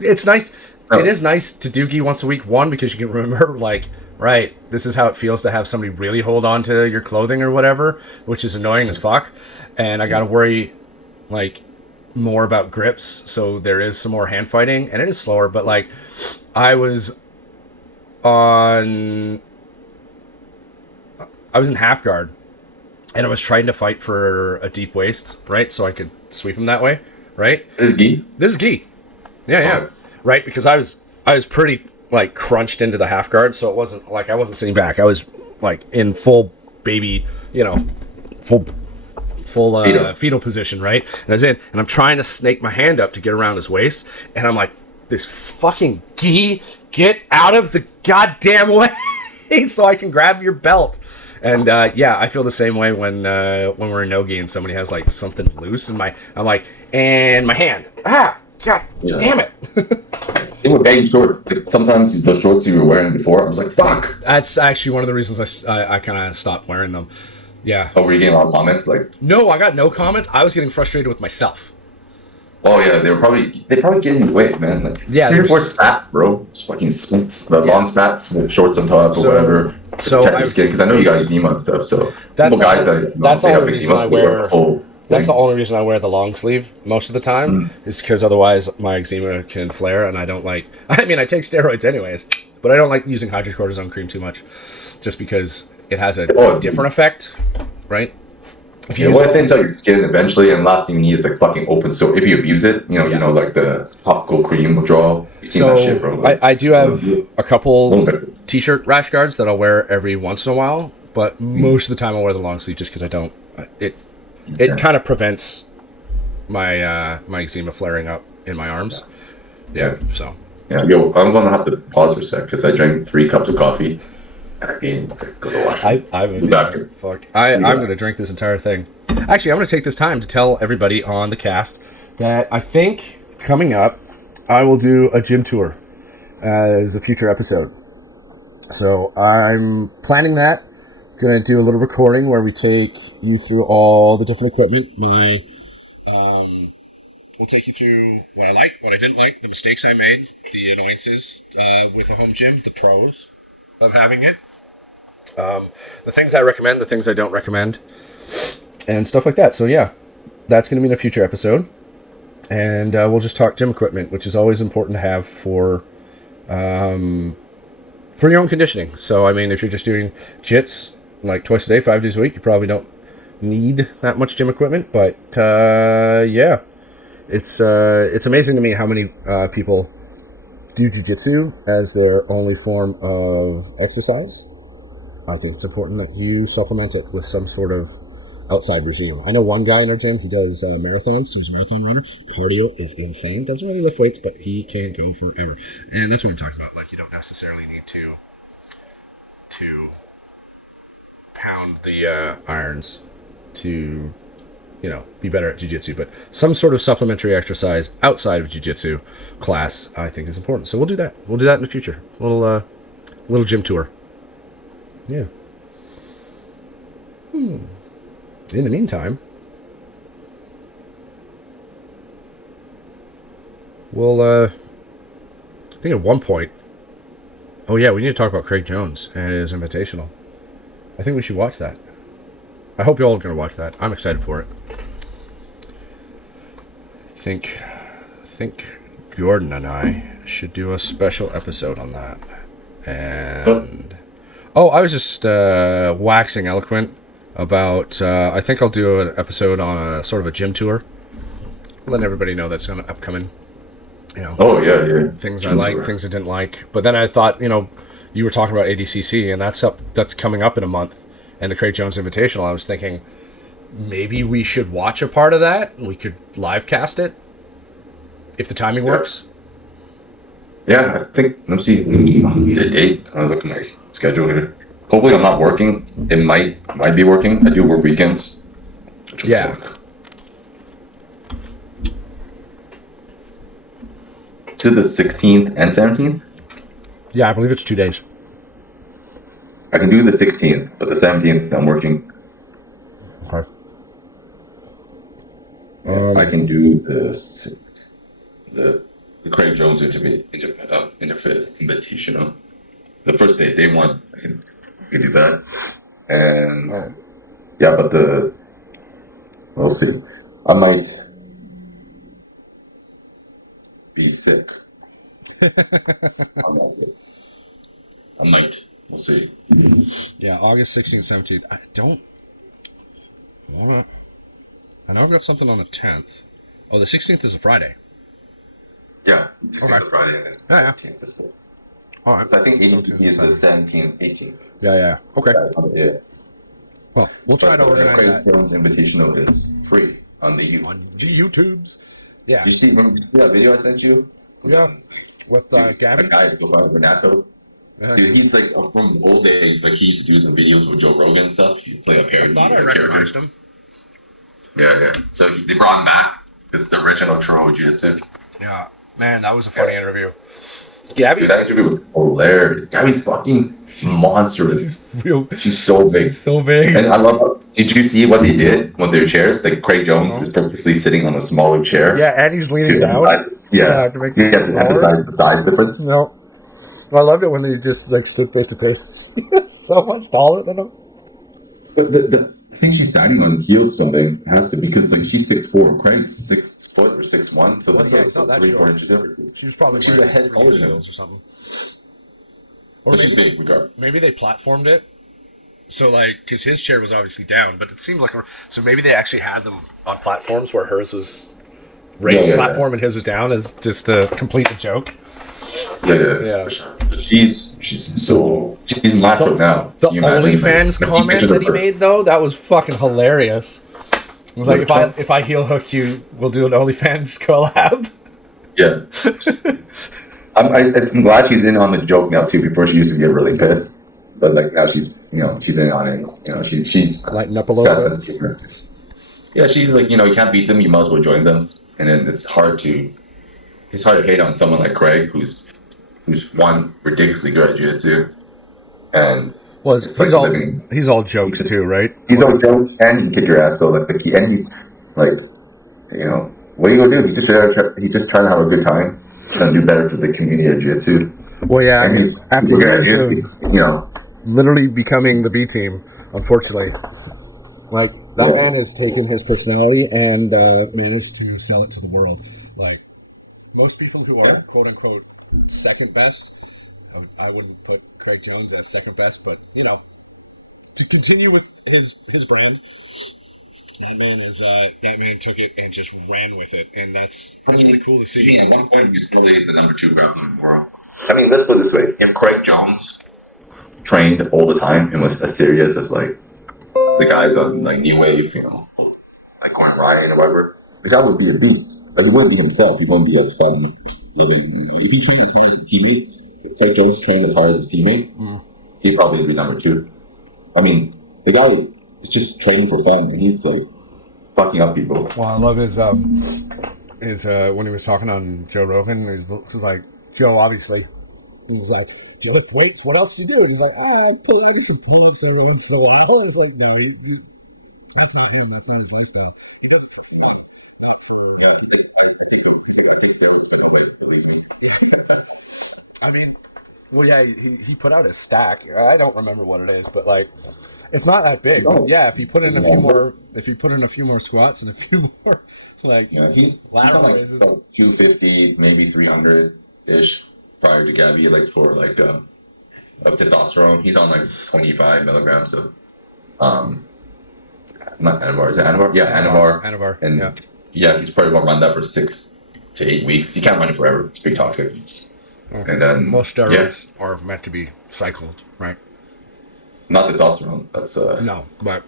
It's nice. Oh. It is nice to do gi once a week. One, because you can remember, like, right, this is how it feels to have somebody really hold on to your clothing or whatever, which is annoying as fuck. And I got to worry, like, more about grips. So there is some more hand fighting, and it is slower, but like, I was in half guard, and I was trying to fight for a deep waist, right? So I could sweep him that way, right? This is gi? This is gi. Yeah. Oh. Right, because I was pretty like crunched into the half guard, so it wasn't like I wasn't sitting back. I was like in full baby, full fetal position, right? And I was in, and I'm trying to snake my hand up to get around his waist, and I'm like, this fucking gi, get out of the goddamn way so I can grab your belt. And I feel the same way when we're in no-gi and somebody has like something loose in I'm like, and my hand, god damn it. Same with baggy shorts. Like, sometimes the shorts you were wearing before, I was like, fuck. That's actually one of the reasons I kind of stopped wearing them. Yeah. Oh, were you getting a lot of comments? No, I got no comments. I was getting frustrated with myself. Oh yeah, they probably getting in the way, man. Like, yeah, 3 or 4 spats, bro. Just fucking spats, the long spats with shorts on top or whatever. So because I know you got eczema and stuff. So that's the only reason I wear. That's the only reason I wear the long sleeve most of the time is because otherwise my eczema can flare, and I don't like. I mean, I take steroids anyways, but I don't like using hydrocortisone cream too much, just because it has a different effect, right? If you what thins out your skin eventually, and last thing you need is like fucking open sore. If you abuse it, like the topical cream withdrawal. You've seen that shit, bro. Like, I do have a couple t-shirt rash guards that I'll wear every once in a while, but most of the time I'll wear the long sleeve just because I don't. It kind of prevents my my eczema flaring up in my arms. Yeah. So. Yeah. Yo, I'm gonna have to pause for a sec because I drank 3 cups of coffee. I'm going to drink this entire thing. Actually, I'm going to take this time to tell everybody on the cast that I think coming up, I will do a gym tour as a future episode. So I'm planning that. Going to do a little recording where we take you through all the different equipment. We'll take you through what I liked, what I didn't like, the mistakes I made, the annoyances with a home gym, the pros of having it. The things I recommend, the things I don't recommend, and stuff like that. So yeah, that's going to be in a future episode, and we'll just talk gym equipment, which is always important to have for your own conditioning. So I mean, if you're just doing jits like twice a day, 5 days a week, you probably don't need that much gym equipment. But yeah, it's amazing to me how many people do jiu-jitsu as their only form of exercise. I think it's important that you supplement it with some sort of outside regime. I know one guy in our gym, he does marathons, so he's a marathon runner. Cardio is insane. Doesn't really lift weights, but he can go forever. And that's what I'm talking about. Like, you don't necessarily need to pound the irons to, be better at jiu-jitsu. But some sort of supplementary exercise outside of jiu-jitsu class, I think, is important. So we'll do that. We'll do that in the future. Little gym tour. Yeah. In the meantime, I think at one point, we need to talk about Craig Jones and his invitational. I think we should watch that. I hope you all are going to watch that. I'm excited for it. I think Gordon and I should do a special episode on that. And I was just waxing eloquent about. I think I'll do an episode on a sort of a gym tour, letting everybody know that's going to upcoming. Things I like, things I didn't like. But then I thought, you were talking about ADCC, and that's coming up in a month, and the Craig Jones Invitational. I was thinking maybe we should watch a part of that, and we could live cast it if the timing works. Yeah, I think. Let me see the date. I'll look at my schedule here. Hopefully, I'm not working. It might be working. I do work weekends. Yeah. To the 16th and 17th? Yeah, I believe it's 2 days. I can do the 16th, but the 17th I'm working. Okay. I can do the Craig Jones invitational. The first day 1, I can do that. And but we'll see. I might be sick. I might. We'll see. Yeah, August 16th, 17th. I don't want to... I know I've got something on the 10th. Oh, the 16th is a Friday. Yeah, 16th is a Friday. And then 15th is the... All right. So I think he is the 17th, 18th. Yeah. Okay. Yeah. Well, we'll try to organize Craig that. Jones Invitational is free on the YouTubes. Yeah. You see, remember that video I sent you? Yeah. With Gavin? The guy who goes out with Renato. Dude, he's like from old days. Like he used to do some videos with Joe Rogan and stuff. He'd play a parody. I thought I recognized him. Yeah. So they brought him back. It's the original Churro Jiu-Jitsu. Yeah. Man, that was a funny interview. Gabby? Dude, that interview was hilarious. Gabby's fucking monstrous. She's so big. So big. And I love. Did you see what they did with their chairs? Like Craig Jones is purposely sitting on a smaller chair. Yeah, and he's leaning down. To make it emphasize the size difference. No. I loved it when they just stood face to face. So much taller than him. I think she's standing on heels or something. It has to be because she's 6'4". Craig's 6 foot or 6'1". So that's it's not that 3-4 inches difference. She was probably she's a head taller than heels or something. Or she's big, regardless. Maybe they platformed it. So because his chair was obviously down, but it seemed like so maybe they actually had them on platforms where hers was raised platform and his was down as just to complete the joke. Yeah. For sure. But she's macho now. The OnlyFans comment that he made though, that was fucking hilarious. It was like if I heel hook you, we'll do an OnlyFans collab. Yeah. I'm glad she's in on the joke now too. Before she used to get really pissed, but now she's in on it. She's lighten up a little bit. Yeah, she's you can't beat them, you might as well join them. And then it's hard to hate on someone like Craig, who's one ridiculously good at jiu-jitsu, and he's all jokes too, right? He's all jokes, and he can kick your ass. So and he's what are you gonna do? He's just trying to have a good time, trying to do better for the community of jiu-jitsu. Well, yeah, after years of literally becoming the B team, unfortunately, that man has taken his personality and managed to sell it to the world. Most people who are quote unquote second best, I wouldn't put Craig Jones as second best, but to continue with his brand, that man took it and just ran with it, and that's really cool to see. At one point, he's probably the number 2 grappler in the world. I mean, let's put it this way: if Craig Jones trained all the time and was as serious as the guys on New Wave, like Corn Ryan or whatever, the guy would be a beast. He wouldn't be himself. He wouldn't be as fun. Really, if he trained as hard as his teammates, if Craig Jones trained as hard as his teammates, he'd probably be number 2. I mean, the guy It's just training for fun, and he's like fucking up people. Well, I love his when he was talking on Joe Rogan. He's like, Joe, obviously. He was like, do you lift weights? What else do you do? And he's like, I do some pull-ups every once in a while. I was like, no, that's not him. That's not his lifestyle. He doesn't fucking know. I think I take steroids, but nobody believes me. I mean, well, yeah, he put out his stack. I don't remember what it is, but like, it's not that big. But yeah, if you put in a few more squats and a few more, like, he's on like 250, maybe 300 ish prior to Gabby, like for like of testosterone. He's on like 25 milligrams of not Anavar. Is it Anavar? Yeah, Anavar. Anavar. And yeah, he's probably gonna run that for 6 to 8 weeks. You can't run it forever. It's pretty toxic. And then most steroids are meant to be cycled, right? Not testosterone. That's no, but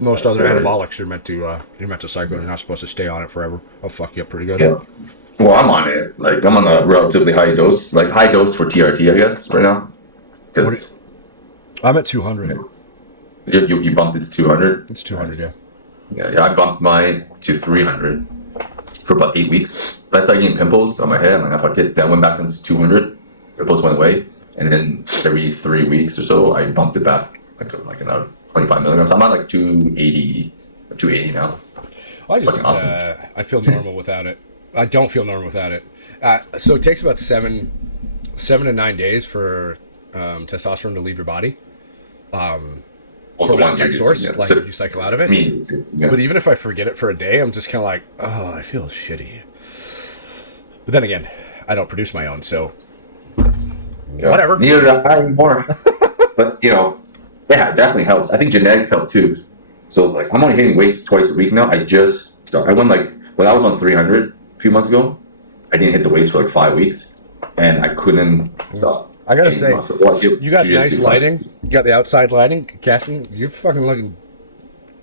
most other anabolics you're meant to cycle. You're not supposed to stay on it forever. I'll fuck you up pretty good. Yeah. Well, I'm on it. Like, I'm on a relatively high dose. Like, high dose for TRT, I guess, right now. Because I'm at 200. You bumped it to 200? It's 200, nice. Yeah, I bumped mine to 300 for about 8 weeks. But I started getting pimples on my head. I'm like, fuck it. Then I went back down to 200. Pimples went away. And then every 3 weeks or so, I bumped it back like another 25 milligrams. I'm at like 280 now. Well, I feel normal without it. I don't feel normal without it. So it takes about 7 to 9 days for testosterone to leave your body. From an outside source, like if you cycle out of it. But even if I forget it for a day, I'm just kind of like, oh, I feel shitty. But then again, I don't produce my own, so whatever. Neither do I anymore. But yeah, it definitely helps. I think genetics help too. So like, I'm only hitting weights twice a week now. I went like when I was on 300 a few months ago. I didn't hit the weights for like 5 weeks, and I couldn't stop. I gotta say, you got nice lighting. You got the outside lighting, casting. You're fucking looking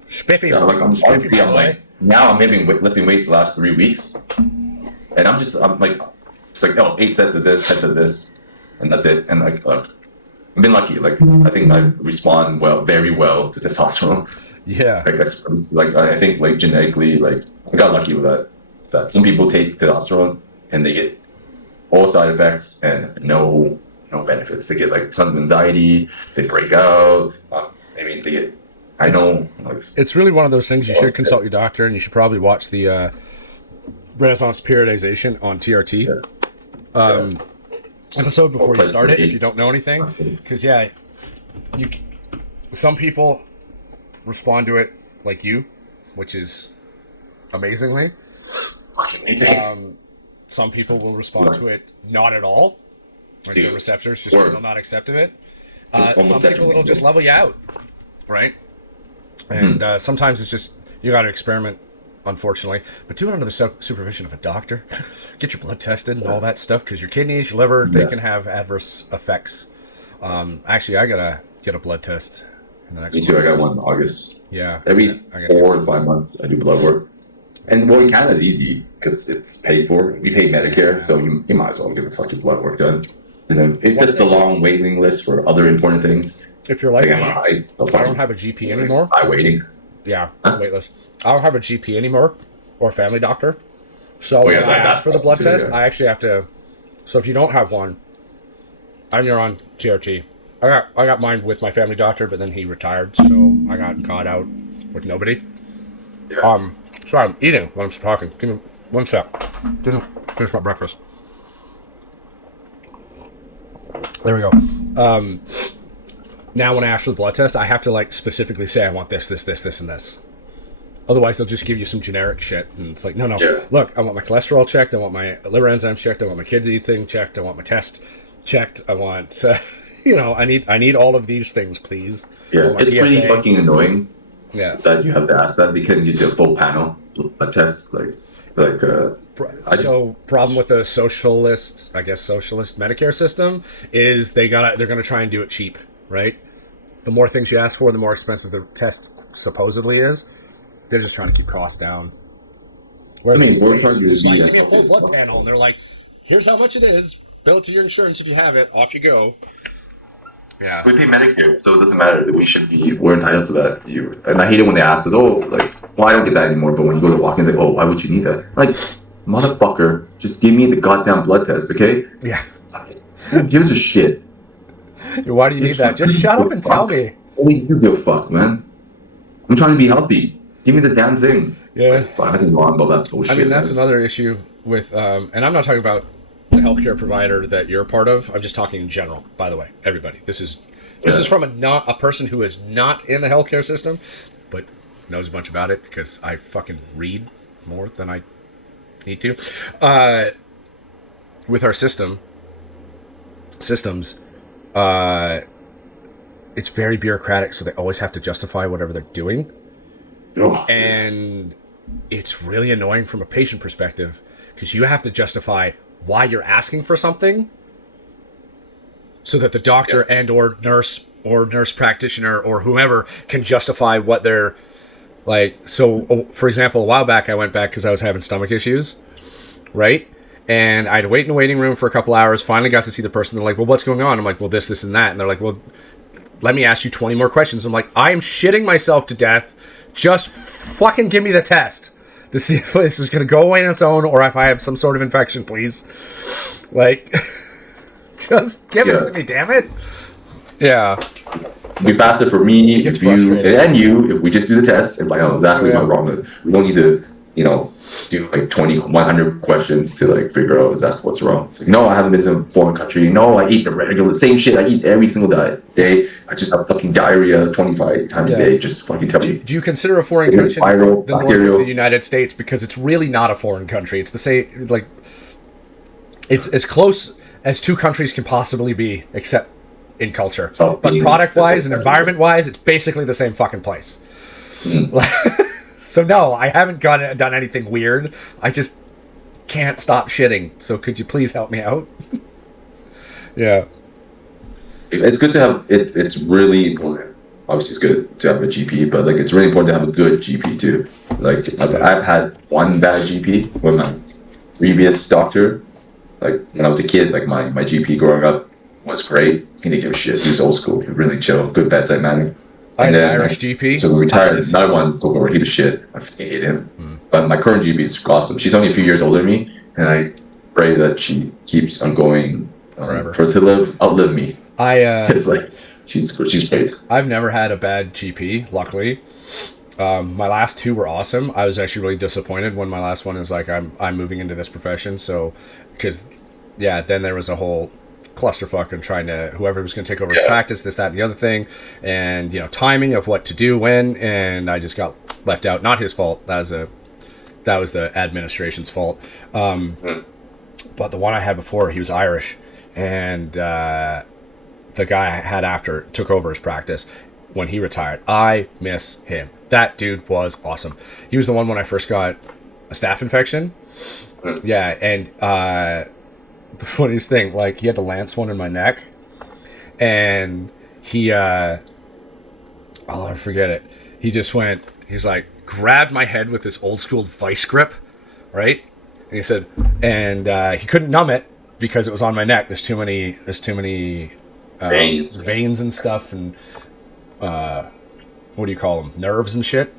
spiffy. Yeah, like now I'm lifting weights the last 3 weeks, and I'm like, it's like 8 sets of this, 10 sets of this, and that's it. And like, I've been lucky. Like, I think I respond very well to testosterone. Yeah. I think like genetically, like I got lucky with that. That some people take testosterone and they get all side effects and no benefits. They get like tons of anxiety. They break out. They get. I know. Like, it's really one of those things. You should consult your doctor, and you should probably watch the Renaissance periodization on TRT episode before you start it if you don't know anything. Because some people respond to it like you, which is amazingly. Some people will respond to it not at all. Like the receptors just will not accept of it. Some people it'll just level you out, right? And sometimes it's just you got to experiment, unfortunately. But do it under the supervision of a doctor. Get your blood tested and all that stuff because your kidneys, your liver, they can have adverse effects. Actually, I gotta get a blood test in the next. Me too. Month. I got one in August. Yeah. Every 4 to 5 months, I do blood work. And in Canada is easy because it's paid for. We pay Medicare, so you might as well get the fucking blood work done. And then it's just a long waiting list for other important things. If you're like me, I don't have a GP anymore. I'm waiting. Yeah, it's waitlist. I don't have a GP anymore or a family doctor. So when I ask for the blood test, I actually have to. So if you don't have one, and you're on TRT, I got mine with my family doctor, but then he retired, so I got caught out with nobody. Yeah. Sorry, I'm eating when I'm talking. Give me 1 sec. Didn't finish my breakfast. There we go. Now when I ask for the blood test, I have to like specifically say I want this, and this. Otherwise, they'll just give you some generic shit, and it's like, no. Yeah. Look, I want my cholesterol checked. I want my liver enzymes checked. I want my kidney thing checked. I want my test checked. I want, I need all of these things, please. Yeah, it's PSA. Pretty fucking annoying. Yeah. That you have to ask that. They couldn't use a full panel blood test, problem with the socialist Medicare system is they're gonna try and do it cheap, right? The more things you ask for, the more expensive the test supposedly is. They're just trying to keep costs down. Whereas we're trying to just like, give me a full blood panel, and they're like, here's how much it is. Bill it to your insurance if you have it. Off you go. Yeah. We pay Medicare, so it doesn't matter. We're entitled to that. And I hate it when they ask us, oh, like, well, I don't get that anymore. But when you go to walk in, like, oh, why would you need that? Like, motherfucker, just give me the goddamn blood test, okay? Yeah. Who gives a shit? Why do you need that? Just shut up and tell me. Only you give a fuck, man. I'm trying to be healthy. Give me the damn thing. Yeah. Fuck, I can go on about that bullshit. I mean, that's man. another issue with, and I'm not talking about the healthcare provider that you're part of. I'm just talking in general. By the way, everybody, this is from a person who is not in the healthcare system, but knows a bunch about it because I fucking read more than I need to. With our systems, it's very bureaucratic, so they always have to justify whatever they're doing. Oh. And it's really annoying from a patient perspective because you have to justify why you're asking for something so that the doctor and or nurse practitioner or whomever can justify what they're like. So, for example, a while back, I went back because I was having stomach issues, right? And I'd wait in the waiting room for a couple hours, finally got to see the person. They're like, well, what's going on? I'm like, well, this, and that. And they're like, well, let me ask you 20 more questions. I'm like, I am shitting myself to death. Just fucking give me the test to see if this is going to go away on its own or if I have some sort of infection, please. Like, just give it to me, damn it. Yeah. It'd be faster for me if you and you if we just do the test and find out exactly what I'm wrong with. We don't need to, do like 20, 100 questions to like figure out exactly what's wrong. It's like, no, I haven't been to a foreign country. No, I eat the regular same shit I eat every single day. I just have fucking diarrhea 25 times a day. Just fucking tell me. Do you consider a foreign country the north of the United States? Because it's really not a foreign country. It's the same, like, it's as close as two countries can possibly be, except in culture. But product-wise and environment-wise, it's basically the same fucking place. So no, I haven't done anything weird. I just can't stop shitting. So could you please help me out? Yeah. It's good to have it. It's really important. Obviously, it's good to have a GP, but like it's really important to have a good GP too. Like I've had one bad GP with my previous doctor. Like when I was a kid, like my GP growing up was great. He didn't give a shit. He was old school. He was really chill. Good bedside manner. I had an Irish GP. So we retired. Another one took over. He was shit. I hate him. But my current GP is awesome. She's only a few years older than me, and I pray that she keeps on going forever to outlive me. It's like she's great. I've never had a bad GP. Luckily, my last two were awesome. I was actually really disappointed when my last one is like I'm moving into this profession. So because then there was a whole clusterfuck and trying to whoever was going to take over his practice, this, that, and the other thing, and timing of what to do when, and I just got left out. Not his fault. That was the administration's fault. But the one I had before, he was Irish, and the guy I had after took over his practice when he retired. I miss him. That dude was awesome. He was the one when I first got a staph infection. Yeah, and the funniest thing, like, he had to lance one in my neck, and he, I'll never forget it. He just he's like, grabbed my head with this old school vice grip, right? And he said, and he couldn't numb it because it was on my neck. There's too many veins and stuff, and what do you call them? Nerves and shit,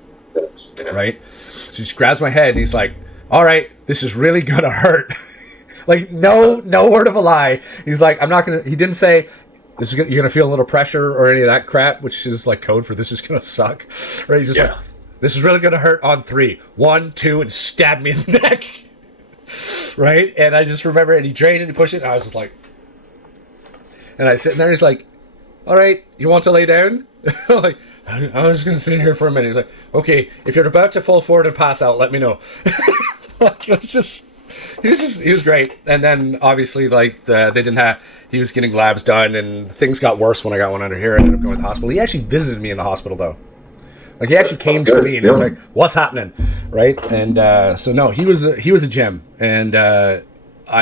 right? So he just grabs my head, and he's like, all right, this is really gonna hurt. Like, no word of a lie. He's like, I'm not going to... He didn't say, you're going to feel a little pressure or any of that crap, which is like code for this is going to suck. Right? He's just like, this is really going to hurt on 3. 1, 2, and stab me in the neck. Right? And I just remember, and he drained it, and he pushed it, and I was just like... And I sit there, and he's like, all right, you want to lay down? I'm like, I was going to sit here for a minute. He's like, okay, if you're about to fall forward and pass out, let me know. Like, it was just... He was great. And then obviously like he was getting labs done and things got worse when I got one under here. I ended up going to the hospital. He actually visited me in the hospital though. Like he actually came to me and he was like, what's happening? Right. And so no, he was a gem, and I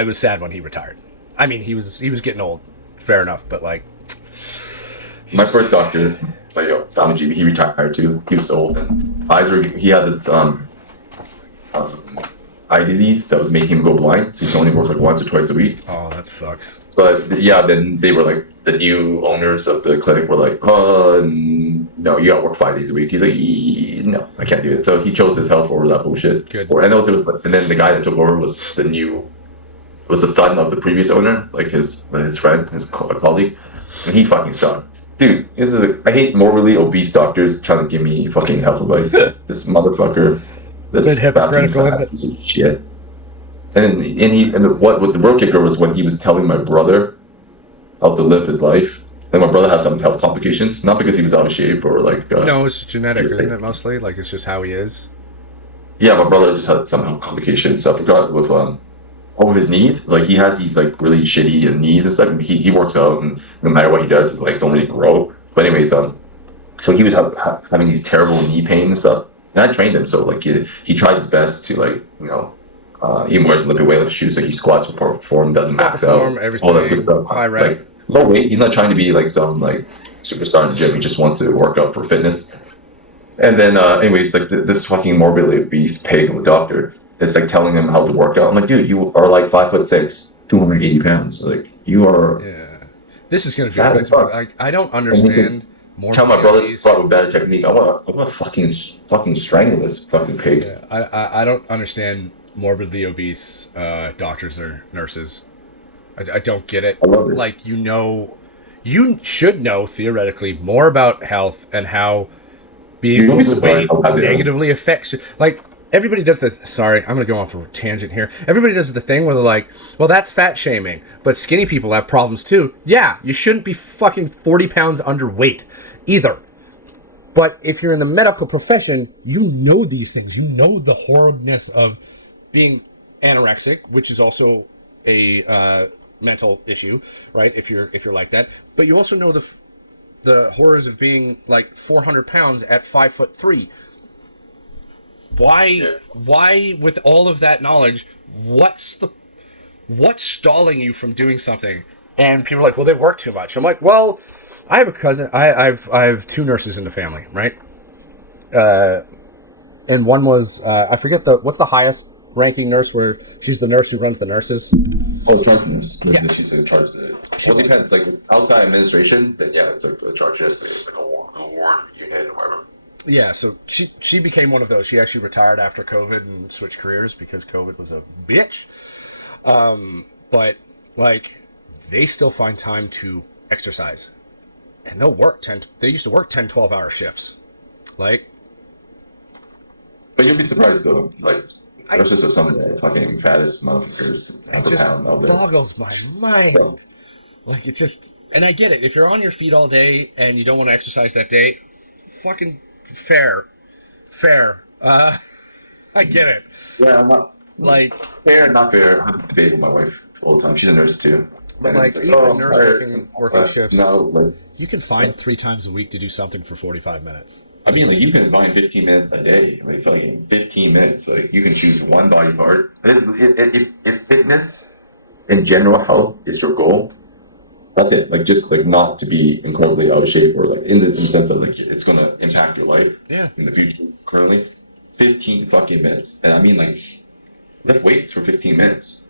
was sad when he retired. I mean, he was getting old, fair enough, but like my first doctor, like family GP, he retired too. He was old and he had this eye disease that was making him go blind, so he can only work like once or twice a week. Oh, that sucks. But yeah, then they were like, the new owners of the clinic were like, no, you gotta work 5 days a week. He's like, no, I can't do it. So he chose his health over that bullshit. Good. And then the guy that took over was the son of the previous owner, like his friend, his colleague, and he fucking sucked. Dude, I hate morbidly obese doctors trying to give me fucking health advice. This motherfucker, this Bit hypocritical, isn't it? piece of shit. And what the real kicker was when he was telling my brother how to live his life. And my brother has some health complications, not because he was out of shape or like. No, it's genetic, isn't it? Mostly, like it's just how he is. Yeah, my brother just had some health complications. So I forgot with over his knees. Like he has these like really shitty knees and stuff. He works out, and no matter what he does, his legs don't really grow. But anyways, so he was having these terrible knee pain and stuff. And I trained him, so like he tries his best to like he wears Olympic weightlifting shoes, so he squats before perform, doesn't max out, everything, all that good stuff. high rep. Like low weight. He's not trying to be like some like superstar in the gym. He just wants to work out for fitness. And then, anyways, like this fucking morbidly obese pig of a doctor is like telling him how to work out. I'm like, dude, you are like 5'6", 280 pounds. Like you are. Yeah, this is gonna be offensive. Like I don't understand. More tell my brother to start with better technique. I want to fucking strangle this fucking pig. Yeah, I don't understand morbidly obese doctors or nurses. I don't get it. I love it. Like you should know theoretically more about health and how being overweight negatively affects you. Like everybody does this. Sorry, I'm gonna go off a tangent here. Everybody does the thing where they're like, "Well, that's fat shaming," but skinny people have problems too. Yeah, you shouldn't be fucking 40 pounds underweight either. But if you're in the medical profession, you know these things. You know the horribleness of being anorexic, which is also a mental issue, right? If you're like that, but you also know the horrors of being like 400 pounds at 5'3". Why, with all of that knowledge, what's stalling you from doing something? And people are like, well, they work too much. I'm like, well, I have a cousin. I have two nurses in the family, right? And one was I forget what's the highest ranking nurse where she's the nurse who runs the nurses. Oh, the nurse. Yeah. She's in charge of the. Well, it depends. Like outside administration, then yeah, it's like a charge nurse, but it's like a ward unit or whatever. Yeah, so she became one of those. She actually retired after COVID and switched careers because COVID was a bitch. But like, they still find time to exercise, and they'll work They used to work 10, 12-hour shifts, like. But you'll be surprised though, like. Nurses are some of the fucking fattest motherfuckers. It just boggles my mind. So. Like, it just... And I get it. If you're on your feet all day and you don't want to exercise that day, fucking fair. I get it. Yeah, I'm not... Like... Fair, not fair. I have to debate with my wife all the time. She's a nurse, too. But, like, even a nurse working shifts, no, like... You can find 3 times a week to do something for 45 minutes. I mean, like, you can find 15 minutes a day. Like, fucking 15 minutes. Like, you can choose one body part. If fitness in general health is your goal, that's it. Like, just, like, not to be incredibly out of shape or, like, in the sense that, like, it's going to impact your life in the future. Currently, 15 fucking minutes. And I mean, like, lift weights for 15 minutes.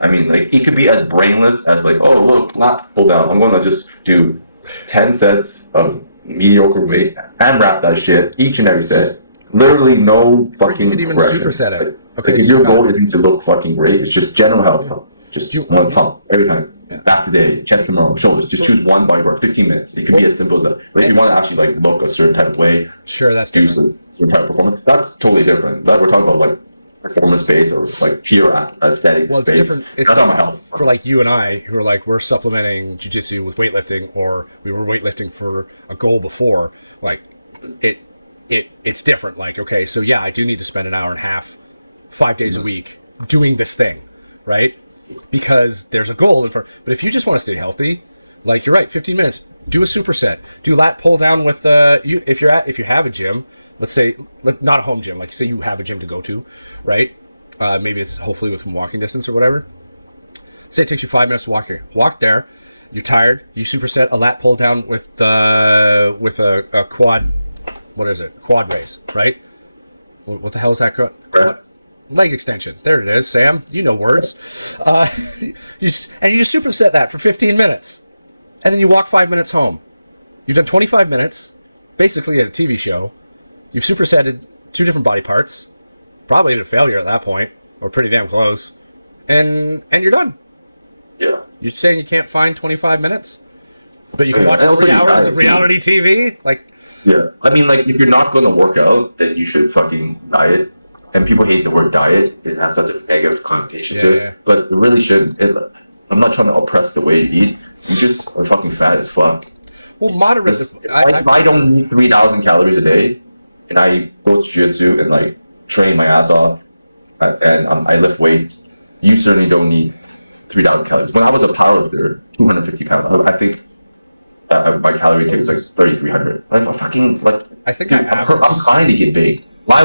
I mean, like, it could be as brainless as, like, oh, look, not pull down. I'm going to just do 10 sets of mediocre weight and wrap that shit each and every set. Literally no fucking or you could even superset it. Okay, like if your goal isn't to look fucking great, it's just general health. Just one pump every time. Back today, chest tomorrow, shoulders. Just choose one body part, 15 minutes. It could be as simple as that. But if you want to actually like look a certain type of way, sure, that's use a certain type of performance. That's totally different. That we're talking about like performance space or like pure aesthetic well, it's space. Different. It's that's not my health. For like you and I, who are like we're supplementing jiu-jitsu with weightlifting, or we were weightlifting for a goal before. Like it's different. Like, okay, so yeah, I do need to spend an hour and a half, 5 days a week doing this thing, right? Because there's a goal. But if you just want to stay healthy, like you're right, 15 minutes, do a superset, do lat pull down with if you have a gym, let's say not a home gym, like say you have a gym to go to, right? Maybe it's hopefully within walking distance or whatever. Say it takes you 5 minutes to walk there. You're tired. You superset a lat pull down with a quad. What is it? Quad raise, right? What the hell is that? leg extension. There it is, Sam. You know words. You just superset that for 15 minutes. And then you walk 5 minutes home. You've done 25 minutes, basically at a TV show. You've supersetted 2 different body parts. Probably a failure at that point, or pretty damn close. And you're done. Yeah. You're saying you can't find 25 minutes? But you can watch And 3 also hours of reality TV? Like, Yeah, I mean, like, if you're not going to work out, then you should fucking diet. And people hate the word diet. It has such a negative connotation to it. Yeah. But it really shouldn't. I'm not trying to oppress the way you eat. You just are fucking fat as fuck. well, moderate. If I don't eat 3,000 calories a day, and I go to jiu-jitsu and, like, train my ass off, and I lift weights, you certainly don't need 3,000 calories. When I was a powerlifter, 250 pounds, I think my calorie intake is like 3,300. Like, fucking, like, I think I'm trying to get big. Why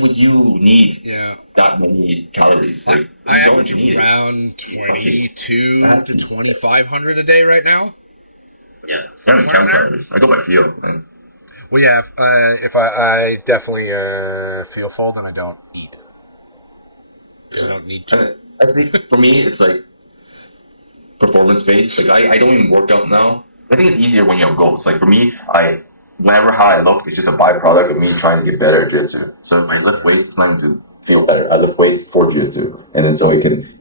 would you need Yeah. that many calories? Like, I you don't average need it. around 22 to 2,500 a day right now. Yeah, I don't count calories. I go by feel. Man. Well, yeah, if I definitely feel full, then I don't eat. I don't need to. I think for me, it's like performance based. Like I don't even work out now. I think it's easier when you have goals. Like for me, whenever how I look, it's just a byproduct of me trying to get better at jiu-jitsu. So if I lift weights, it's not to feel better. I lift weights for jiu-jitsu, and then so it can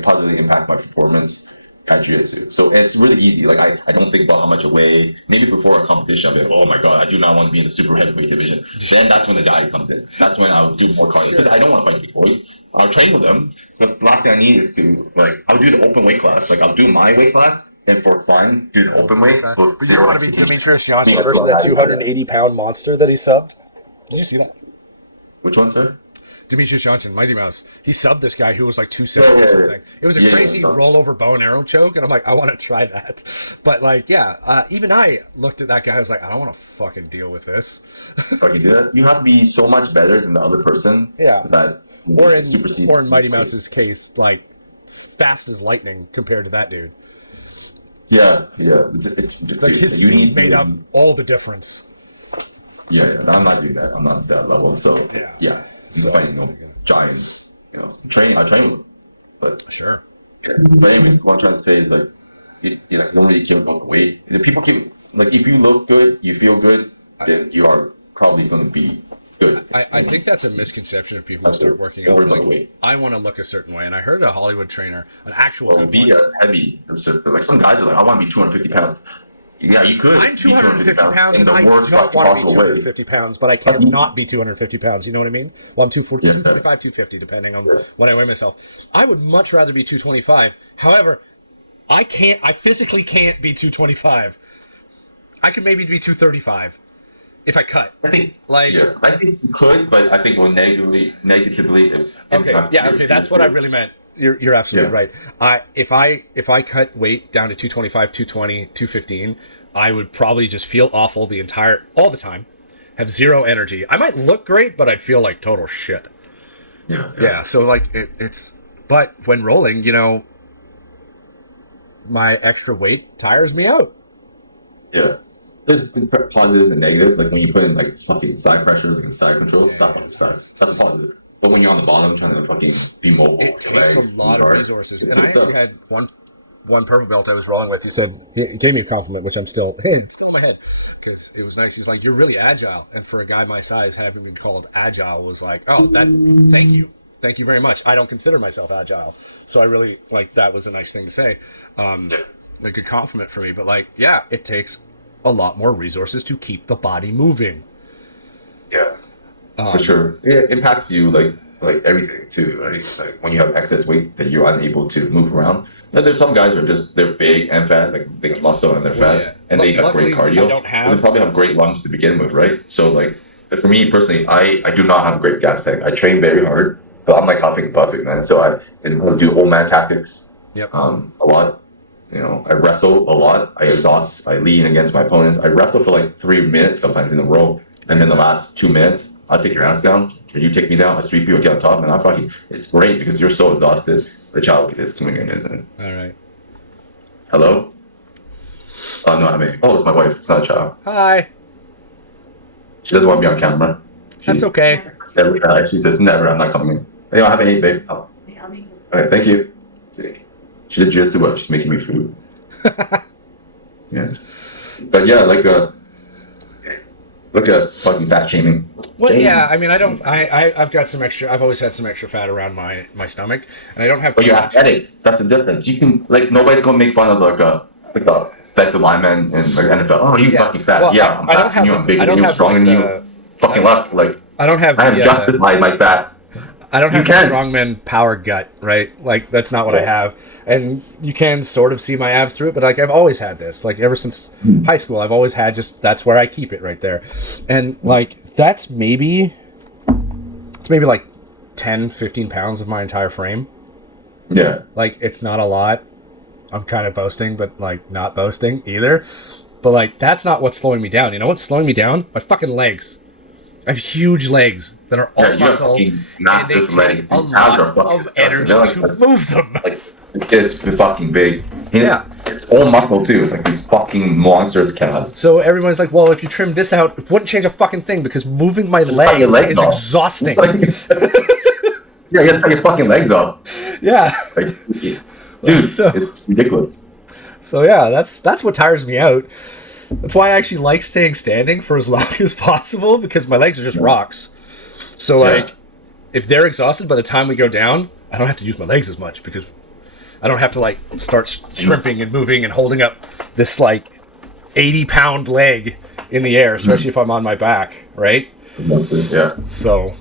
positively impact my performance at jiu-jitsu. So it's really easy. Like I don't think about how much I weigh. Maybe before a competition, I'll be like, oh my god, I do not want to be in the super heavyweight division. Then that's when the diet comes in. That's when I'll do more cardio because I don't want to fight big boys. I'll train with them, but the last thing I need is to I'll do the open weight class. Like I'll do my weight class, and for fun, do the open weight. Okay. But But you don't want to be Demetrius Johnson Yeah, versus that 280-pound monster that he subbed? Did you see that? Which one, sir? Demetrius Johnson, Mighty Mouse. He subbed this guy who was like 270 or something. It was a crazy rollover bow and arrow choke, and I'm like, I want to try that. But even I looked at that guy. I was like, I don't want to fucking deal with this. Fucking do that. You have to be so much better than the other person. Yeah. That Or in Mighty Mouse's case, like fast as lightning compared to that dude. Yeah. Like his speed made up all the difference. Yeah. I'm not doing that. I'm not at that level. So yeah. So, fighting giants. I train with them. But sure. But anyways, what I'm trying to say is like, you don't really care about the weight. People keep if you look good, you feel good, then you are probably going to be good. I think that's a misconception of people who start working out. Like, I want to look a certain way, and I heard a Hollywood trainer, an actual good be one. heavy. Like some guys are like, I want to be 250 pounds. Yeah, you could. I'm 250 pounds, in and the I worst don't want to be possible way. 250 pounds, but I can't not be 250 pounds. You know what I mean? Well, I'm 245, 250, depending on when I weigh myself. I would much rather be 225. However, I physically can't be 225. I could maybe be 235 if I cut. I think you could, but I think will negatively. Okay, that's what I really meant. You're absolutely right. If I cut weight down to 225, 220, 215, I would probably just feel awful all the time, have zero energy. I might look great, but I'd feel like total shit. Yeah. So like it's, but when rolling, my extra weight tires me out. Yeah. There's positives and negatives. Like when you put in like fucking side pressure and side control, that fucking sucks. That's positive. But when you're on the bottom trying to fucking be mobile, it takes a lot of resources. And I actually had one purple belt I was rolling with. He said, he gave me a compliment, which it's still in my head because it was nice. He's like, you're really agile. And for a guy my size, having been called agile was like, thank you very much. I don't consider myself agile. So I really that was a nice thing to say. A good compliment for me. But it takes a lot more resources to keep the body moving. Yeah. For sure. Yeah, it impacts you like everything too, right? Like when you have excess weight that you're unable to move around. Now, there's some guys who are they're big and fat, like big muscle and they're fat, and they have great cardio. They probably have great lungs to begin with, right? So for me personally, I do not have great gas tank. I train very hard, but I'm like huffing and puffing, man. So I do old man tactics. Yep. A lot. I wrestle a lot. I exhaust. I lean against my opponents. I wrestle for 3 minutes sometimes in a row, and then the last 2 minutes, I'll take your ass down, or you take me down. I sweep you, get on top, and it's great because you're so exhausted. The child is coming in, isn't it? All right. Hello? Oh, no, it's my wife. It's not a child. Hi. She doesn't want to be on camera. That's okay. Never. She says never. I'm not coming in. Hey, I have an 8, babe. Oh. All right, thank you. She did jiu-jitsu, but she's making me food. Yeah, but yeah, like look at us fucking fat shaming. Well, yeah, I mean, I don't. I've got some extra. I've always had some extra fat around my stomach, and I don't have. But you're athletic. That's the difference. You can like nobody's gonna make fun of like a defensive lineman in like NFL. Oh, you fucking fat. Well, I'm faster than you. I'm bigger than you. I'm stronger than you. Fucking luck. Like I don't have. I have justified my fat. I don't have the strongman power gut, right? Like that's not what I have, and you can sort of see my abs through it. But like I've always had this, like ever since high school, I've always had that's where I keep it right there, and like it's maybe like 10, 15 pounds of my entire frame. Yeah. Like it's not a lot. I'm kind of boasting, but like not boasting either. But like that's not what's slowing me down. You know what's slowing me down? My fucking legs. I have huge legs that are all muscle, and they take a lot of energy to move them. Like it's fucking big. Yeah, it's all muscle too. It's like these fucking monsters calves. So everyone's like, "Well, if you trim this out, it wouldn't change a fucking thing because moving my legs is exhausting." Yeah, you gotta take your fucking legs off. Yeah, like, dude, so, it's ridiculous. So yeah, that's what tires me out. That's why I actually like staying standing for as long as possible because my legs are just rocks. So like, if they're exhausted by the time we go down, I don't have to use my legs as much because I don't have to like start shrimping and moving and holding up this like 80-pound leg in the air, especially if I'm on my back, right? Exactly. Yeah. So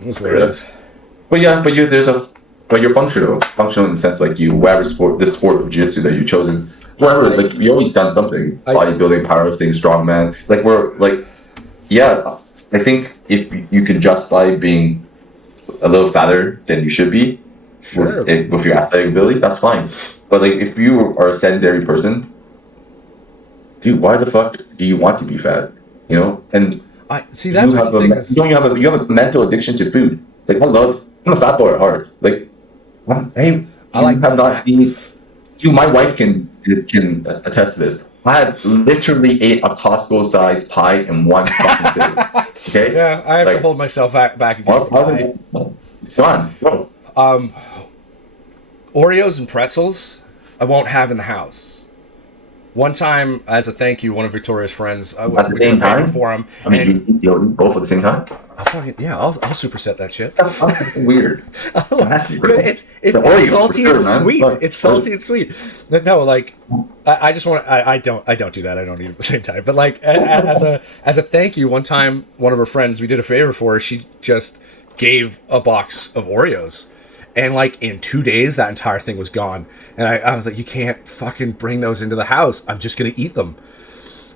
that's what it is. But yeah, but you're functional in the sense like whatever sport of jiu-jitsu that you've chosen. Whatever, like you always done something, bodybuilding, powerlifting, strongman. Like we're like, yeah. I think if you can justify being a little fatter than you should be, with your athletic ability, that's fine. But like, if you are a sedentary person, dude, why the fuck do you want to be fat? You know, and I see that's you have a mental addiction to food. Like I'm a fat boy at heart. Like, hey, I like have not seen. My wife can attest to this. I had literally ate a Costco-sized pie in one fucking sitting. Okay? Yeah, I have to hold myself back against the pie. It's gone. Bro. Oreos and pretzels, I won't have in the house. One time, as a thank you, one of Victoria's friends, we did a favor for him. I mean, you eat both at the same time? I'll superset that shit. That's weird. Nasty, bro. It's salty and sweet. It's salty and sweet. But no, like I just want. I don't do that. I don't eat at the same time. But like as a thank you, one time one of her friends, we did a favor for her. She just gave a box of Oreos. And like in 2 days, that entire thing was gone. And I was like, you can't fucking bring those into the house. I'm just going to eat them.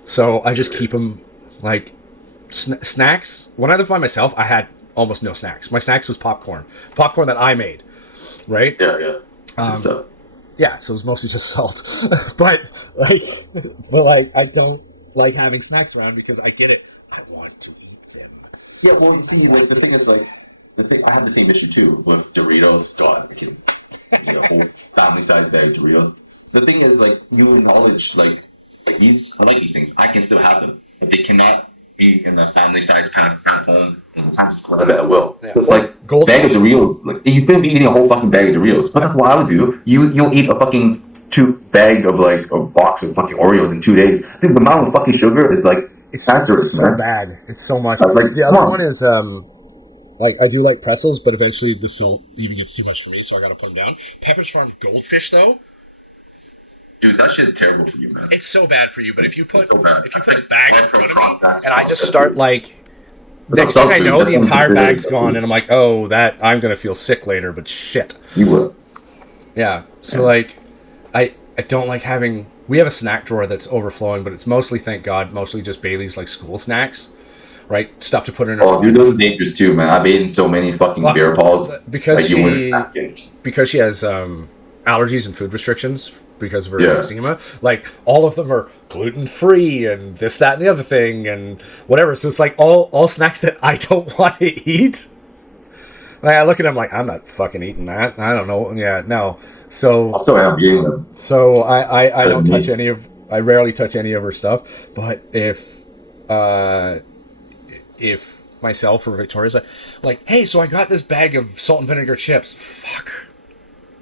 So I just keep them like snacks. When I lived by myself, I had almost no snacks. My snacks was popcorn that I made. Right? Yeah. Yeah. So it was mostly just salt. but I don't like having snacks around because I get it. I want to eat them. Yeah. Well, you see, like the thing is like. I have the same issue too with Doritos. God, I can eat a whole family-sized bag of Doritos. The thing is, like, you acknowledge, like, I like these things. I can still have them. But they cannot be in the family-sized pack at home. I just grab it at will. Yeah. It's like bag of Doritos. Like, you couldn't be eating a whole fucking bag of Doritos. But that's what I would do. You'll eat a fucking bag of like a box of fucking Oreos in 2 days. I think the amount of fucking sugar is like it's so bad. It's so much. Like, the other one is like, I do like pretzels, but eventually the salt even gets too much for me, so I gotta put them down. Pepperidge Farm goldfish, though, dude, that shit's terrible for you, man. It's so bad for you. But if you put a bag in front of me, and I just start like, next thing I know, the entire bag's gone, and I'm like, oh, I'm gonna feel sick later. But shit, you will. Yeah. So like, I don't like having. We have a snack drawer that's overflowing, but it's mostly, thank God, mostly just Bailey's like school snacks. Right, stuff to put in her. Oh, dude, those are dangerous too, man. I've eaten so many fucking bear paws because she has allergies and food restrictions because of her eczema. Like all of them are gluten free and this, that, and the other thing and whatever. So it's like all snacks that I don't want to eat. Like I look at them like I'm not fucking eating that. I don't know. Yeah, no. So I still am eating them. So I don't touch any of. I rarely touch any of her stuff. But if myself or Victoria's like, hey, so I got this bag of salt and vinegar chips. Fuck.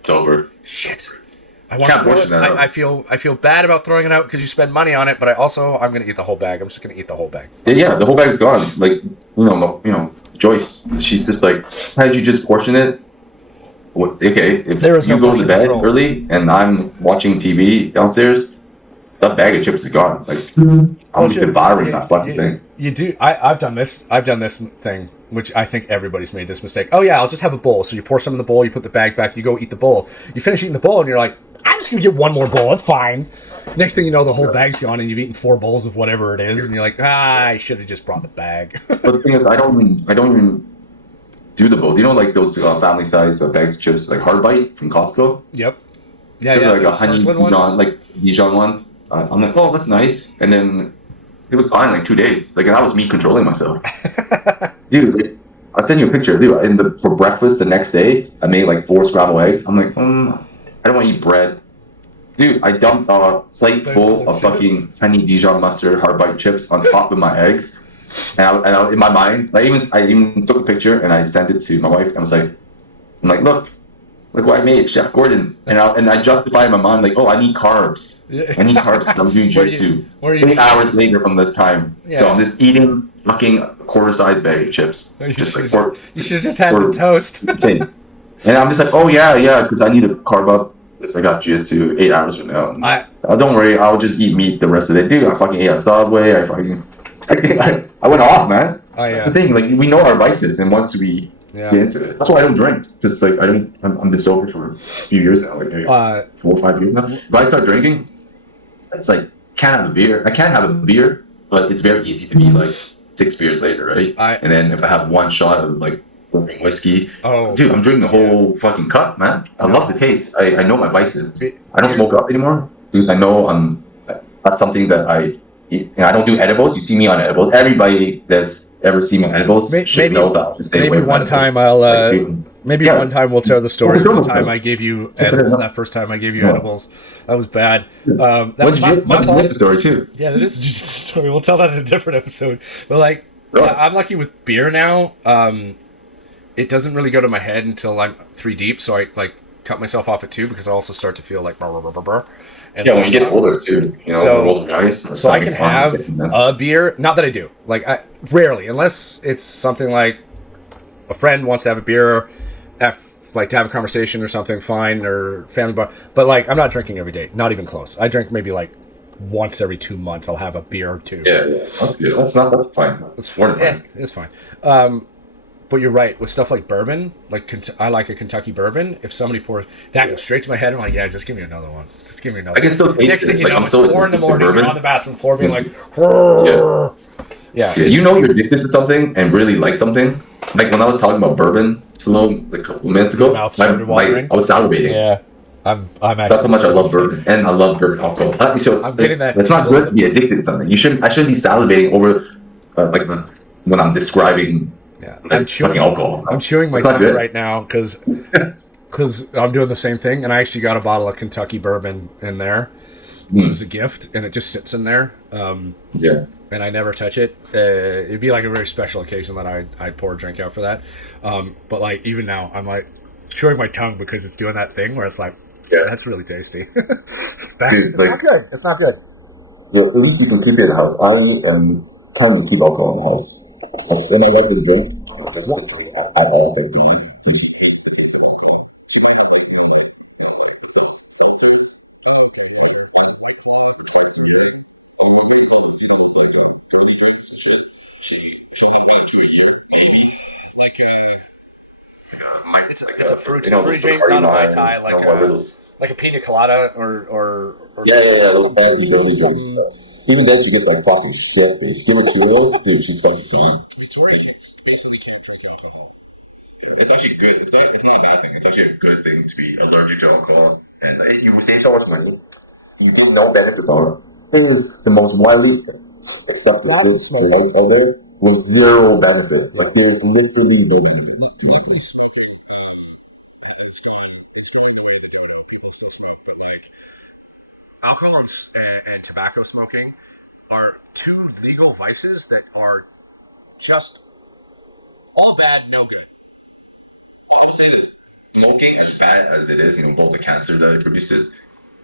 It's over. Shit. I want to Can't throw portion it. that out. I feel bad about throwing it out because you spend money on it, but I'm gonna eat the whole bag. I'm just gonna eat the whole bag. Yeah, the whole bag's gone. Like, Joyce, she's just like, how did you just portion it? Okay, if There is you no go to portion bed control. early and I'm watching TV downstairs, that bag of chips is gone. Like, I'm devouring that fucking thing. You do. I've done this. I've done this thing, which I think everybody's made this mistake. Oh yeah, I'll just have a bowl. So you pour some in the bowl, you put the bag back, you go eat the bowl. You finish eating the bowl, and you're like, I'm just gonna get one more bowl. It's fine. Next thing you know, the whole bag's gone, and you've eaten 4 bowls of whatever it is, and you're like, I should have just brought the bag. But the thing is, I don't even do the bowl. You know, like those family size bags of chips, like Hard Bite from Costco. Yep. Yeah, There's yeah. like a honey Dijon, like Dijon one. I'm like, oh, that's nice. And then it was gone in like 2 days. Like, and that was me controlling myself. Dude, like, I'll send you a picture. Dude, for breakfast the next day, I made like 4 scrambled eggs. I'm like, I don't want to eat bread. Dude, I dumped a plate full of fucking honey Dijon mustard hard bite chips on top of my eggs. And in my mind, I even took a picture and I sent it to my wife. I was like, look what I made, Chef Gordon. And I justify in my mind, like, oh, I need carbs. I need carbs because I'm doing jiu-jitsu. 8 hours later from this time. Yeah. So I'm just eating fucking a quarter-sized bag of chips. You should have just had the toast. Insane. And I'm just like, oh, yeah, because I need to carb up. Because I got jiu-jitsu 8 hours from now. Don't worry, I'll just eat meat the rest of the day. Dude, I fucking ate a Subway. I went off, man. That's the thing. Like, we know our vices, and once we get into it, that's why I don't drink. Just like I'm been sober for a few years now, like maybe 4 or 5 years now. If I start drinking, it's like can't have a beer. I can't have a beer, but it's very easy to be like 6 beers later, right? And then if I have one shot of like whiskey, dude, I'm drinking the whole fucking cup, man. I love the taste. I know my vices. I don't smoke up anymore because I know that's something that I eat. And I don't do edibles. You see me on edibles. Everybody that's ever seen me on edibles should know that. Maybe one time one time we'll tell the story of the time I gave you edibles. That first time I gave you edibles, that was bad. That's a story too. Yeah, that is a jiu-jitsu story. We'll tell that in a different episode. But like, I'm lucky with beer now. It doesn't really go to my head until I'm 3 deep, so I like cut myself off at 2 because I also start to feel like And when you get older too, older guys. So I can have a beer. Not that I do. Like, I rarely, unless it's something like a friend wants to have a beer, like to have a conversation or something, fine, or family bar. But like, I'm not drinking every day. Not even close. I drink maybe like once every 2 months. I'll have a beer or 2. Yeah. That's good. That's fine. It's more than fine. It's fine. But you're right, with stuff like bourbon, like I like a Kentucky bourbon. If somebody pours that, goes straight to my head. I'm like, yeah, just give me another one. Just give me another. I can still taste Next thing you know, it's 4 in the morning. You're on the bathroom floor, being like, yeah. You know you're addicted to something and really like something. Like when I was talking about bourbon a couple minutes ago, I was salivating. Yeah, I'm. That's how much I love bourbon, and I love bourbon alcohol. So I'm getting that. It's not good to be addicted to something. I shouldn't be salivating over when I'm describing. Yeah, fucking alcohol. I'm chewing my tongue right now because I'm doing the same thing, and I actually got a bottle of Kentucky bourbon in there, which was a gift, and it just sits in there. And I never touch it. It'd be like a very special occasion that I'd pour a drink out for that. But like even now, I'm like chewing my tongue because it's doing that thing where it's like, that's really tasty. It's not good. It's not good. Well, at least you can keep it in the house. I am kind of keep alcohol in the house. When I like to drink, it's a fruit drink, not a Mai Tai, like a pina colada or those fancy baby drinks. Even then, she gets like fucking shit faced. Give her 2 of those, dude. She's fucking clean. Basically can't drink alcohol. It's actually good. It's not a bad thing. It's actually a good thing to be allergic to alcohol. And if you say someone's for you, you do no benefits on it. This is the most widely accepted food out there with 0 benefit. Like there's literally no benefit. That's really the way to go. People still smoke, but like alcohol and tobacco smoking are 2 legal vices that are just All bad, no good. Well, I would say this: smoking, as bad as it is, both the cancer that it produces,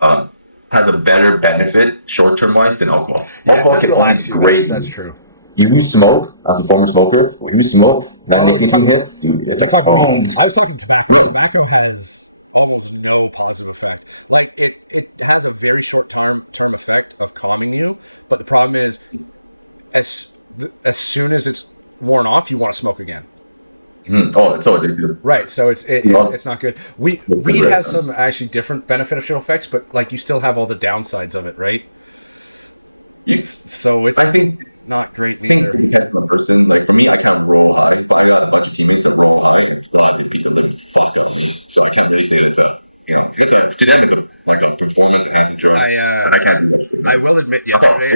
has a better benefit short-term wise than alcohol. Alcohol can only be great. That's true. You smoke as a former smoker. When you smoke, while you're smoking here, it's like, oh, I think tobacco has like there's a very short time that conforming you. The problem is as soon as it's moving out to the smoke. Right, so it's getting low. It has some actually different benefits of it, like the circle of the downsides of it.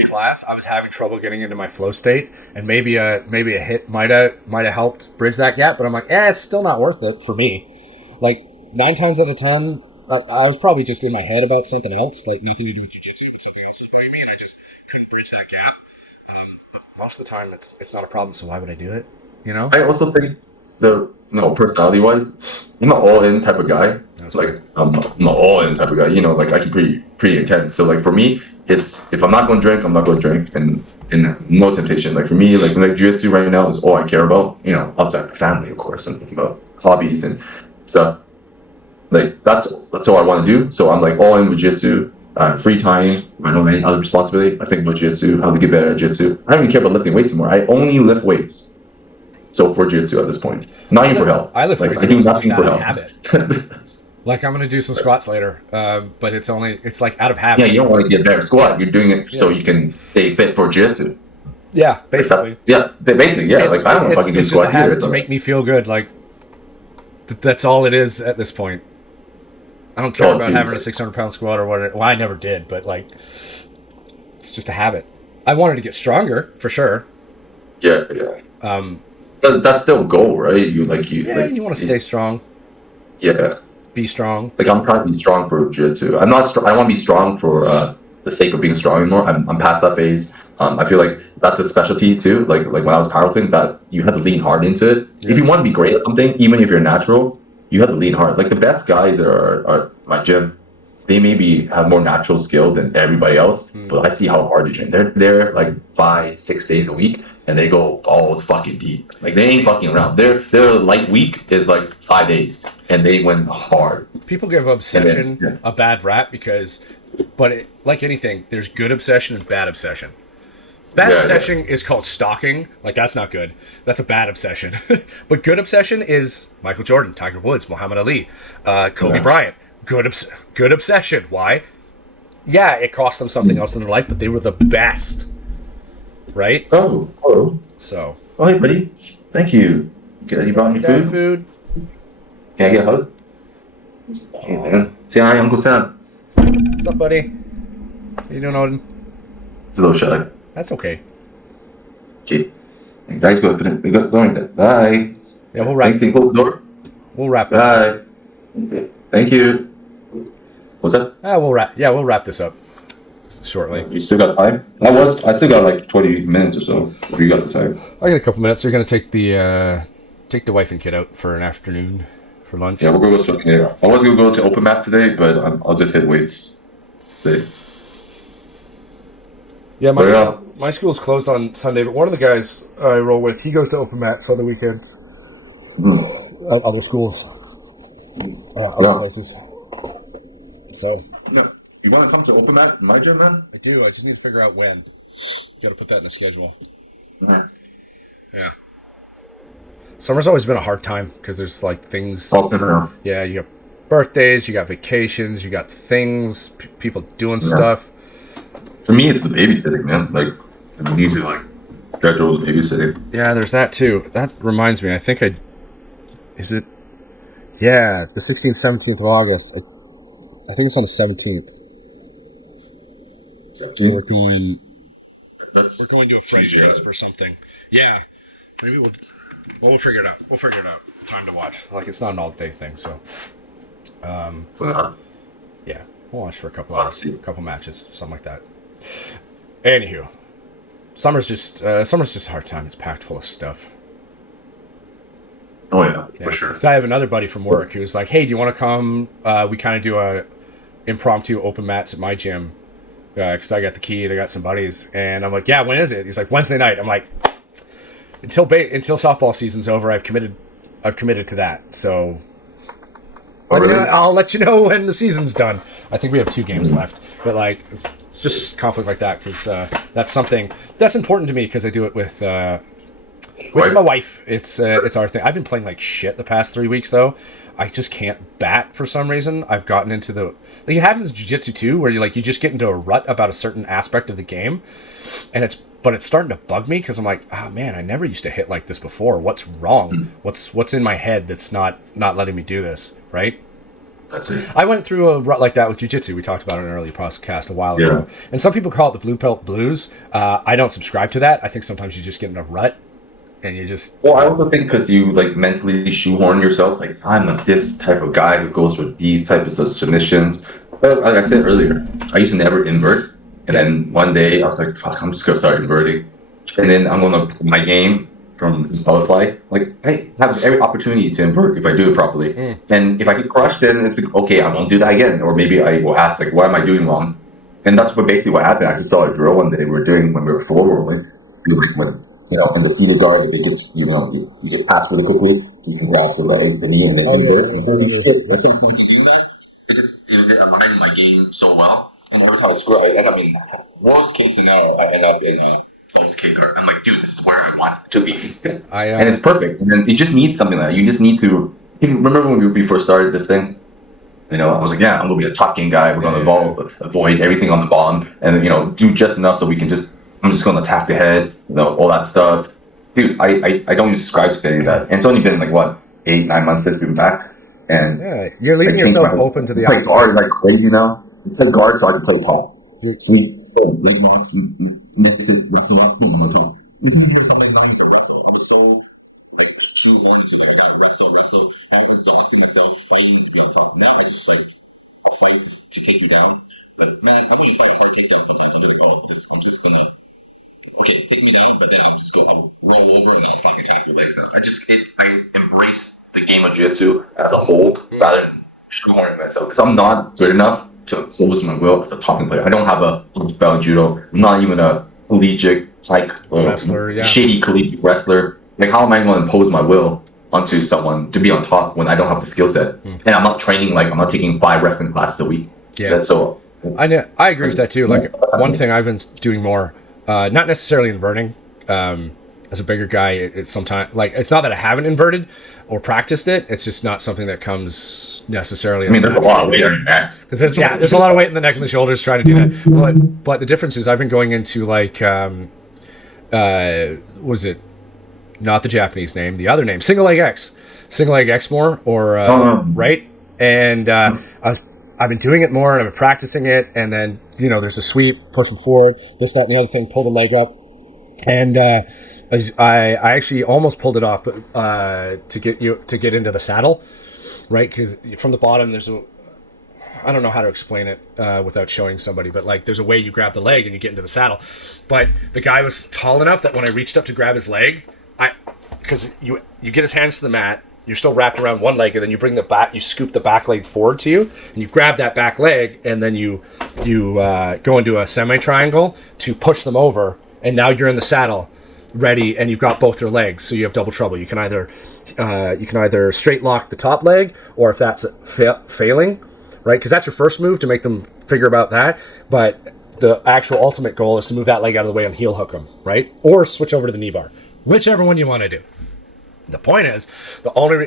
Class, I was having trouble getting into my flow state, and maybe a hit might have helped bridge that gap. But I'm like, it's still not worth it for me. Like 9 times out of 10, I was probably just in my head about something else, like nothing to do with jiu-jitsu, but something else was bugging me, and I just couldn't bridge that gap. But most of the time, it's not a problem. So why would I do it? I also think personality wise, I'm an all in type of guy. Like I'm an all in type of guy. Like I can pretty intense. So like for me, it's if I'm not going to drink, I'm not going to drink, and no temptation. Like for me, like jiu-jitsu right now is all I care about. Outside my family, of course, and thinking about hobbies and stuff. Like that's all I want to do. So I'm like all in with jiu-jitsu. Free time. I don't have any other responsibility. I think about jiu-jitsu, how to get better at jiu-jitsu. I don't even care about lifting weights anymore. I only lift weights. So for jiu-jitsu at this point, not even for health. I lift weights. I do nothing for health. Habit. Like I'm gonna do some squats later, but it's like out of habit. Yeah, you don't want to get a better squat. You're doing it so you can stay fit for jiu-jitsu. Yeah, basically. Yeah, basically. Yeah, like I don't fucking do it's squats just a habit either. to make me feel good. Like that's all it is at this point. I don't care about having a 600-pound squat or what. Well, I never did, but like it's just a habit. I wanted to get stronger for sure. Yeah. That's still a goal, right? You want to stay strong. Yeah. Be strong. Like I'm trying to be strong for jiu-jitsu. I'm not. I want to be strong for the sake of being strong anymore. I'm past that phase. I feel like that's a specialty too. Like when I was powerlifting, that you had to lean hard into it. Yeah. If you want to be great at something, even if you're natural, you have to lean hard. Like the best guys are my gym. They maybe have more natural skill than everybody else, but I see how hard they train. They're like 5-6 days a week, and they go balls fucking deep. Like they ain't fucking around. Their light week is like 5 days, and they went hard. People give obsession a bad rap like anything, there's good obsession and bad obsession. Bad obsession is called stalking. Like that's not good. That's a bad obsession. But good obsession is Michael Jordan, Tiger Woods, Muhammad Ali, Kobe Bryant. Good obsession. Why? Yeah, it cost them something else in their life, but they were the best. Right? Oh, hello. So. Oh, hey, buddy. Thank you. You brought me food? Can I get a hug? Hey, man. Say hi, Uncle Sam. What's up, buddy? How you doing, Odin? It's a little shy. That's okay. Okay. Thanks for going. Bye. Yeah, we'll wrap. Thanks, close the door. We'll wrap this up. Okay. Thank you. What's that? We'll wrap this up shortly. You still got time? I still got like 20 minutes or so. If you got the time. I got a couple minutes. You're gonna take the wife and kid out for an afternoon for lunch. Yeah, we're gonna go swimming here. I was gonna go to open mat today, but I'll just hit weights today. Yeah, my school's closed on Sunday, but one of the guys I roll with, he goes to open mats on the weekends. At other schools. Other places. So. Yeah. You want to come to open mat from my gym, then? I do. I just need to figure out when. Got to put that in the schedule. Yeah. Summer's always been a hard time because there's like things. Yeah, you got birthdays, you got vacations, you got things, people doing stuff. For me, it's the babysitting, man. Like, I'm easy, like, schedule the babysitting. Yeah, there's that too. That reminds me, I think is it? Yeah, the 16th, 17th of August. I think it's on the 17th. 17th? We're going to a friend's house for something. Yeah. Maybe we'll figure it out. Time to watch. Like, it's not an all-day thing, so. Yeah, we'll watch for a couple hours, a couple matches, something like that. Anywho, summer's just a hard time. It's packed full of stuff. Oh yeah, Yeah. for sure. So I have another buddy from work who's like, "Hey, do you want to come? We kind of do a impromptu open mats at my gym because I got the key. They got some buddies." And I'm like, "Yeah, when is it?" He's like, "Wednesday night." I'm like, "Until softball season's over, I've committed to that. So Oh, really? I'll let you know when the season's done." I think we have 2 games left, but like it's just conflict like that because that's something that's important to me because I do it with my wife. It's our thing. I've been playing like shit the past 3 weeks though. I just can't bat for some reason. I've gotten into like it happens in jiu-jitsu too, where you just get into a rut about a certain aspect of the game, and it's starting to bug me because I'm like, oh man, I never used to hit like this before. What's wrong? What's in my head that's not letting me do this, right? That's it. I went through a rut like that with jiu-jitsu. We talked about it in an early podcast a while ago. And some people call it the blue belt blues. I don't subscribe to that. I think sometimes you just get in a rut and you just... Well, I also think because you like mentally shoehorn yourself, like I'm this type of guy who goes for these types of submissions. But like I said earlier, I used to never invert, and then one day I was like, fuck, I'm just gonna start inverting, and then I'm gonna put my game from butterfly. Like, I have every opportunity to invert if I do it properly, and if I get crushed, then it's like, okay, I won't do that again, or maybe I will ask like, what am I doing wrong? And that's basically what happened. I just saw a drill one day we were doing when we were floor rolling. When in the seated guard, if it gets, you get passed really quickly, so you can grab the leg, the knee, and then invert. That's so funny doing that. I'm learning my game so well. And every time I screw up, I end up in worst case scenario, I end up in a close kick guard. I'm like, dude, this is where I want it to be. And it's perfect. And then you just need something like that. You just need to. Remember when we first started this thing? I was like, yeah, I'm gonna be a top game guy. We're gonna avoid everything on the bottom, and do just enough so we can just. I'm just gonna attack the head, all that stuff. Dude, I don't even subscribe to any of that. And it's only been like what 8-9 months since we've been back, and you're leaving yourself open to the play guard like crazy now. I play guard so I can play tall. Sweet. Big box. Makes it wrestle up. It's easier sometimes not to wrestle. I'm so like too long to that wrestle. I'm exhausting myself fighting to be on top. Now I just I fight to take you down. But man, I'm gonna fight a hard takedown sometimes. I'm just like, I'm just gonna take me down, but then I'll roll over and then I'll fucking attack your legs. I embrace the game of jiu-jitsu as a whole rather than shoehorning myself because I'm not good enough to impose my will as a topping player. I don't have a belt judo. I'm not even a collegiate wrestler, shitty collegiate wrestler. Like, how am I going to impose my will onto someone to be on top when I don't have the skill set? And I'm not training, like I'm not taking 5 wrestling classes a week. Yeah. So I agree with that too. Like one thing I've been doing more, not necessarily inverting. As a bigger guy, it's sometimes like it's not that I haven't inverted or practiced it. It's just not something that comes necessarily. There's a lot of weight on your neck. Because there's a lot of weight in the neck and the shoulders trying to do that. But the difference is I've been going into like was it not the Japanese name, the other name, single leg X more or right? And I've been doing it more and I've been practicing it, and then there's a sweep, pushing forward, this, that, and the other thing, pull the leg up, and I actually almost pulled it off, but to get into the saddle, right? Because from the bottom I don't know how to explain it without showing somebody, but like there's a way you grab the leg and you get into the saddle. But the guy was tall enough that when I reached up to grab his leg, because you get his hands to the mat, you're still wrapped around one leg, and then you scoop the back leg forward to you, and you grab that back leg, and then you go into a semi-triangle to push them over, and now you're in the saddle, ready, and you've got both your legs, so you have double trouble. You can either straight lock the top leg, or if that's failing, right? Because that's your first move to make them figure about that, but the actual ultimate goal is to move that leg out of the way and heel hook them, right? Or switch over to the knee bar, whichever one you want to do. The point is,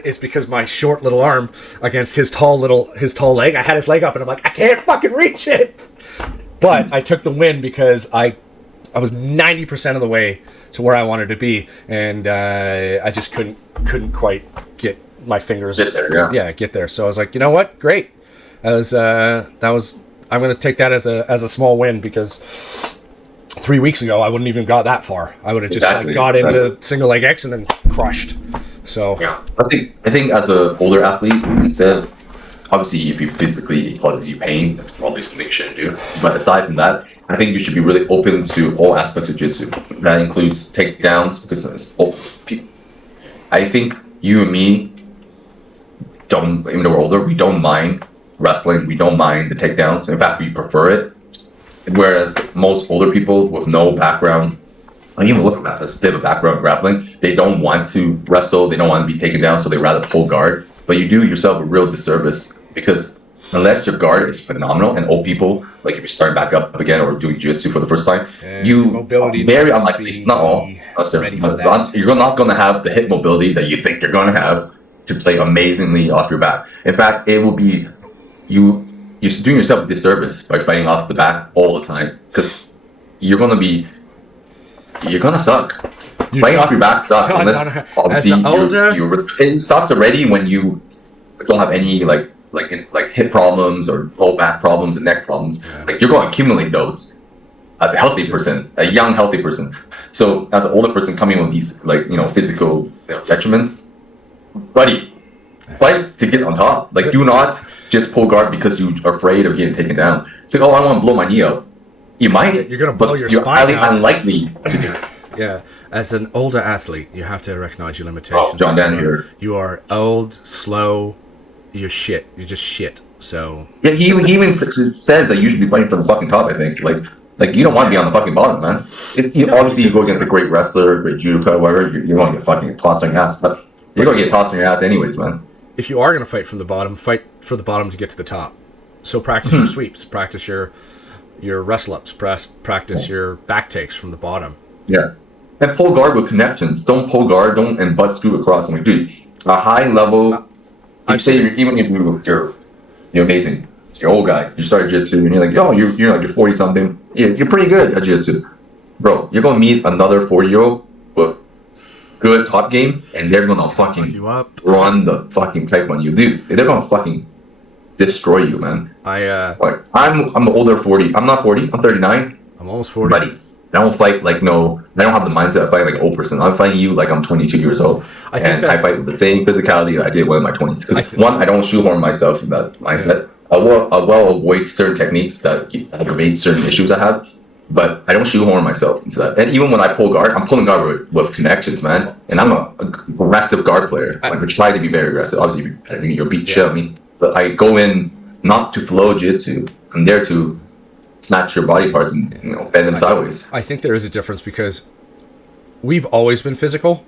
is because my short little arm against his tall leg, I had his leg up and I'm like, I can't fucking reach it. But I took the win because I was 90% of the way to where I wanted to be, and I just couldn't quite get my fingers get there. Get there. So I was like, you know what? Great. That was I'm going to take that as a small win, because 3 weeks ago I wouldn't even got that far. I would have just got into single leg X and then crushed. So yeah, I think as an older athlete, instead, obviously if it causes you pain, that's probably something you shouldn't do. But aside from that, I think you should be really open to all aspects of jiu-jitsu. That includes takedowns, because I think you and me don't, even though we're older, we don't mind wrestling. We don't mind the takedowns. In fact, we prefer it. Whereas most older people with no background, and even with a bit of a background in grappling, they don't want to wrestle. They don't want to be taken down, so they rather pull guard. But you do yourself a real disservice because unless your guard is phenomenal, and old people, like if you're starting back up again or doing jiu-jitsu for the first time, you mobility very unlikely. It's not all. You're not going to have the hip mobility that you think you're going to have to play amazingly off your back. In fact, it will be you're doing yourself a disservice by fighting off the back all the time because you're going to suck. Fighting off your back sucks. Unless obviously it sucks already when you don't have any like hip problems or low back problems and neck problems. Yeah. Like you're going to accumulate those as a healthy person, a young healthy person. So as an older person coming with these physical detriments, buddy, fight to get on top. Like do not just pull guard because you're afraid of getting taken down. It's like, oh, I want to blow my knee out. You might. You're going to blow your spine out. You're highly unlikely to do it. Yeah. As an older athlete, you have to recognize your limitations. Oh, John Dan here. You are old, slow, you're shit. You're just shit. So yeah, he even says that you should be fighting from the fucking top, I think. Like you don't want to be on the fucking bottom, man. Obviously, you go against a great wrestler, great judoka, whatever, you're going to get fucking tossed on your ass. But you're going to get tossed on your ass anyways, man. If you are going to fight from the bottom, fight for the bottom to get to the top. So practice your sweeps, practice your wrestle ups, practice your back takes from the bottom. Yeah. And pull guard with connections. Don't pull guard, and butt screw across. I'm like, dude, a high level. Even if you're amazing, you're old guy. You started jiu-jitsu and you're like, yo, you're 40 something. You're pretty good at jiu-jitsu, bro. You're gonna meet another 40-year-old with good top game, and they're gonna fucking run the fucking pipe on you, dude. They're gonna fucking destroy you, man. I'm an older 40. I'm not 40. I'm 39. I'm almost 40. Buddy. I don't fight I don't have the mindset of fighting like an old person. I'm fighting you like I'm 22 years old. I fight with the same physicality that I did when in my 20s. Because I don't shoehorn myself in that mindset. Yeah. I will avoid certain techniques that aggravate certain issues I have, but I don't shoehorn myself into that. And even when I pull guard, I'm pulling guard with connections, man. And I'm an aggressive guard player. I try to be very aggressive. Obviously, you're beat shit on me. But I go in not to flow jiu-jitsu. I'm there to snatch your body parts and bend them sideways. I think there is a difference because we've always been physical,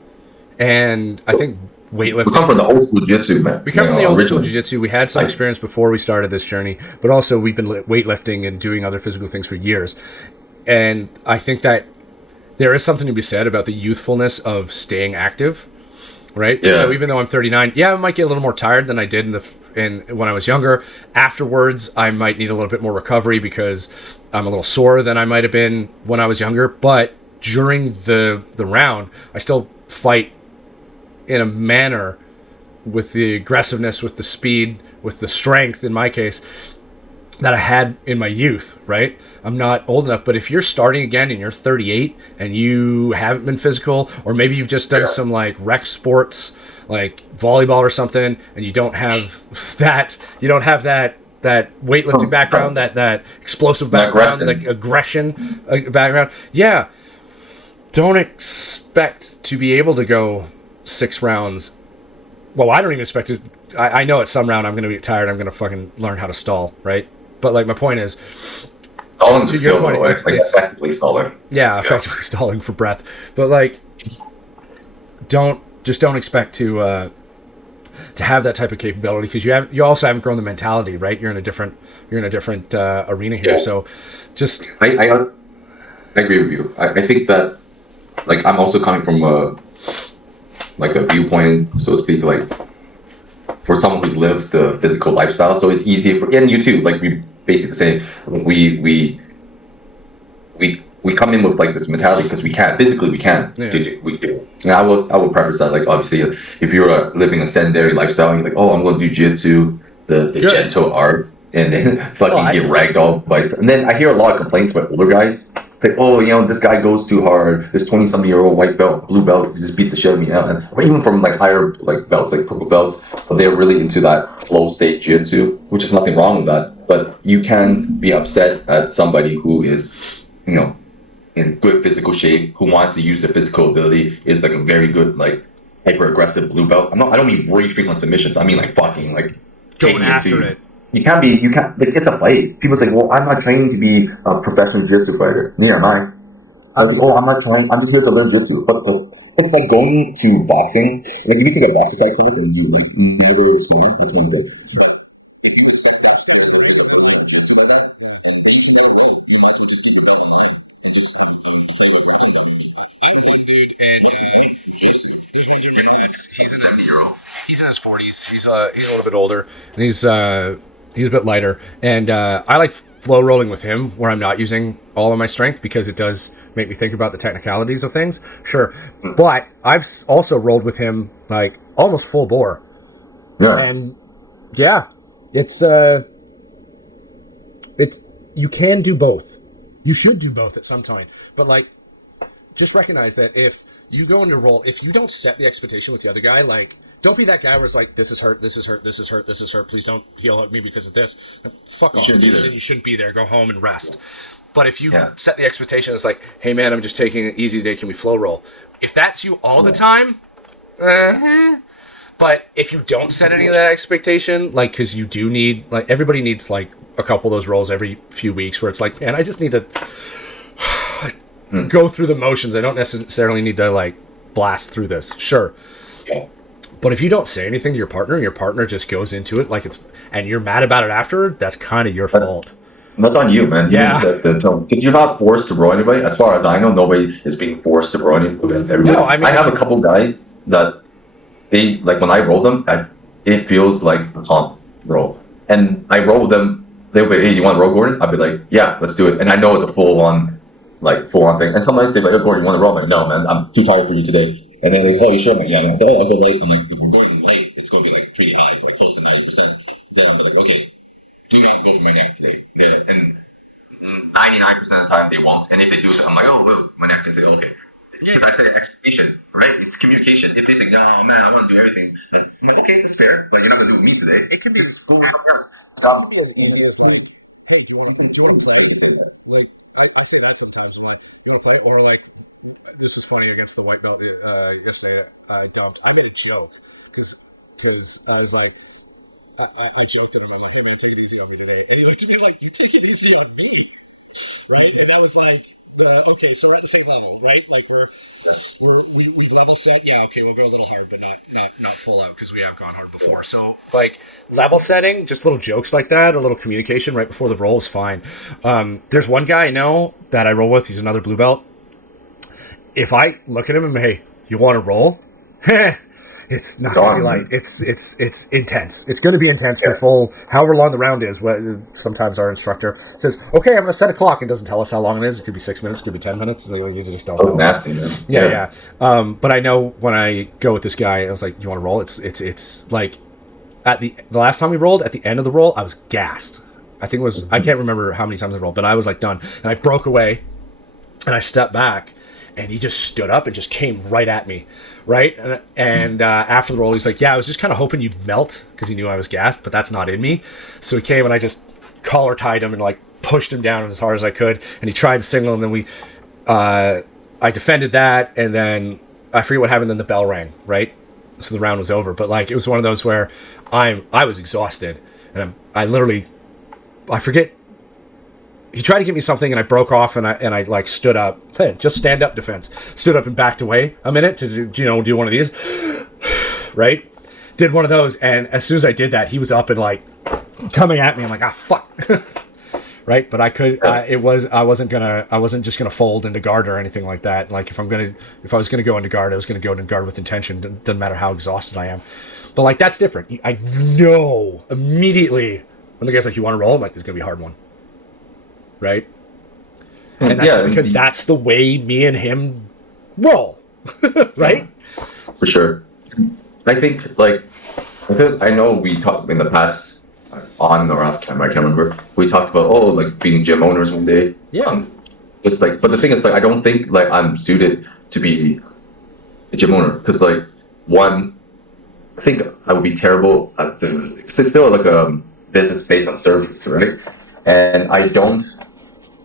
and I think weightlifting. We come from the old school jiu-jitsu, man. We come from the old school jiu-jitsu. We had some experience before we started this journey, but also we've been weightlifting and doing other physical things for years. And I think that there is something to be said about the youthfulness of staying active, right? Yeah. So even though I'm 39, I might get a little more tired than I did when I was younger. Afterwards, I might need a little bit more recovery because I'm a little sore than I might have been when I was younger. But during the round, I still fight in a manner with the aggressiveness, with the speed, with the strength, in my case, that I had in my youth, right? I'm not old enough, but if you're starting again and you're 38 and you haven't been physical, or maybe you've just done some like rec sports, like volleyball or something, and you don't have that weightlifting background, that explosive background, like aggression background. Yeah. Don't expect to be able to go 6 rounds. Well, I don't even expect to. I know at some round I'm going to be tired. I'm going to fucking learn how to stall, right? But like my point is, stalling to your point, it's effectively stalling. Yeah, effectively stalling for breath. But like, don't expect to have that type of capability because you also haven't grown the mentality, right? You're in a different arena here. Yeah. So just I agree with you. I think that like I'm also coming from a viewpoint, so to speak, like for someone who's lived the physical lifestyle, so it's easier for, and you too, like we basically say we come in with like this mentality because we can physically we do. And I would preface that, like obviously if you're living a sedentary lifestyle and you're like, oh, I'm going to do jiu-jitsu, the gentle art, and then fucking get ragdolled by, and then I hear a lot of complaints about older guys. Like, oh, this guy goes too hard. This 20-something-year-old white belt, blue belt, just beats the shit out of me. Or even from like higher like belts, like purple belts, but they're really into that flow state jiu-jitsu, which is nothing wrong with that. But you can be upset at somebody who is, in good physical shape, who wants to use their physical ability, is like a very good like hyper aggressive blue belt. I don't mean very frequent submissions. I mean like fucking like Going taking after it. You can't like it's a fight. People say, well, I'm not training to be a professional jiu-jitsu fighter. Neither am I. I was like, oh, I'm not trying. I'm just here to learn jiu-jitsu. But it's like going to boxing. Like if you take a boxing side class and you like never score, it's one thing. If you just get that skill and you go through it, so like that, basically, you might as well just keep it on and just have play what you know. I'm one dude, and there's no dude in this. He's in his 40s. He's a little bit older, and he's a bit lighter. And I like flow rolling with him, where I'm not using all of my strength because it does make me think about the technicalities of things. Sure, but I've also rolled with him like almost full bore. Yeah. And yeah, it's you can do both. You should do both at some time, but like, just recognize that if you go into roll, if you don't set the expectation with the other guy, like, don't be that guy where it's like, this is hurt, this is hurt, this is hurt, this is hurt, please don't heel hook me because of this. Fuck off, dude. Then you shouldn't be there. Go home and rest. But if you set the expectation, it's like, hey man, I'm just taking it easy today, can we flow roll? If that's you all the time, but if you don't set any of that expectation, like, because you do need, like, everybody needs like a couple of those rolls every few weeks where it's like, man, I just need to go through the motions. I don't necessarily need to like blast through this. Sure. Yeah. But if you don't say anything to your partner just goes into it like it's, and you're mad about it after, that's kind of your fault. That's on you, man. You Yeah. set the tone. Because you're not forced to roll anybody. As far as I know, nobody is being forced to roll anybody. No, I mean, I have a couple guys that they, like, when I roll them, it feels like a comp roll. And I roll them, they'll be, hey, you want to roll, Gordon? I'll be like, yeah, let's do it. And I know it's a full-on thing. And sometimes they're like, oh, Gordon, you want to roll? I'm like, no, man, I'm too tired for you today. And then they're like, oh, you sure? I'm like, yeah, no, I'll go late. I'm like, if we're going late, it's going to be like pretty high, like close to 90%. Then I'm like, okay, do not go for my neck today. Yeah, and 99% of the time they won't. And if they do, I'm like, oh, well, my neck can say, okay. Because I say expectation, right? It's communication. If they say, no, man, I want to do everything, I'm like, okay, that's fair. Like, you're not going to do me today. It could be going somewhere else. As easy as like, hey, do you want to play? Like, I say that sometimes when you want to play, or like, this is funny against the white belt yesterday. I dumped. I made a joke because I was like, I joked at him. I'm like, hey man, take it easy on me today, and he looked at me like, you take it easy on me, right? And I was like, okay, so we're at the same level, right? Like we level set. Yeah, okay, we'll go a little hard, but not full out because we have gone hard before. So like level setting, just little jokes like that, a little communication right before the roll is fine. There's one guy I know that I roll with. He's another blue belt. If I look at him and hey, you want to roll? It's not going to be like it's intense. It's going to be intense for full however long the round is. Sometimes our instructor says, "Okay, I'm going to set a clock," and doesn't tell us how long it is. It could be 6 minutes, it could be 10 minutes. So you just don't know. Nasty, man. Yeah. But I know when I go with this guy, I was like, "You want to roll?" It's like at the last time we rolled, at the end of the roll, I was gassed. I think it was I can't remember how many times I rolled, but I was like done, and I broke away, and I stepped back. And he just stood up and just came right at me, right? And after the roll, he's like, yeah, I was just kind of hoping you'd melt because he knew I was gassed, but that's not in me. So he came and I just collar tied him and like pushed him down as hard as I could. And he tried to signal, and then I defended that, and then I forget what happened. Then the bell rang, right? So the round was over. But like it was one of those where I was exhausted, and I forget. He tried to give me something, and I broke off, and I like stood up, just stand up defense, stood up and backed away a minute to do one of these, right? Did one of those, and as soon as I did that, he was up and like coming at me. I'm like, fuck, right? But I wasn't just gonna fold into guard or anything like that. Like if I was gonna go into guard, I was gonna go into guard with intention. Doesn't matter how exhausted I am. But like that's different. I know immediately when the guy's like, you want to roll? I'm like, it's gonna be a hard one. Right? And that's because that's the way me and him roll. Right? For sure. I know we talked in the past, on or off camera, I can't remember. We talked about, like being gym owners one day. Yeah. Just like, but the thing is, like, I don't think like I'm suited to be a gym owner because, like, one, I think I would be terrible at it's still like a business based on service, right? And I don't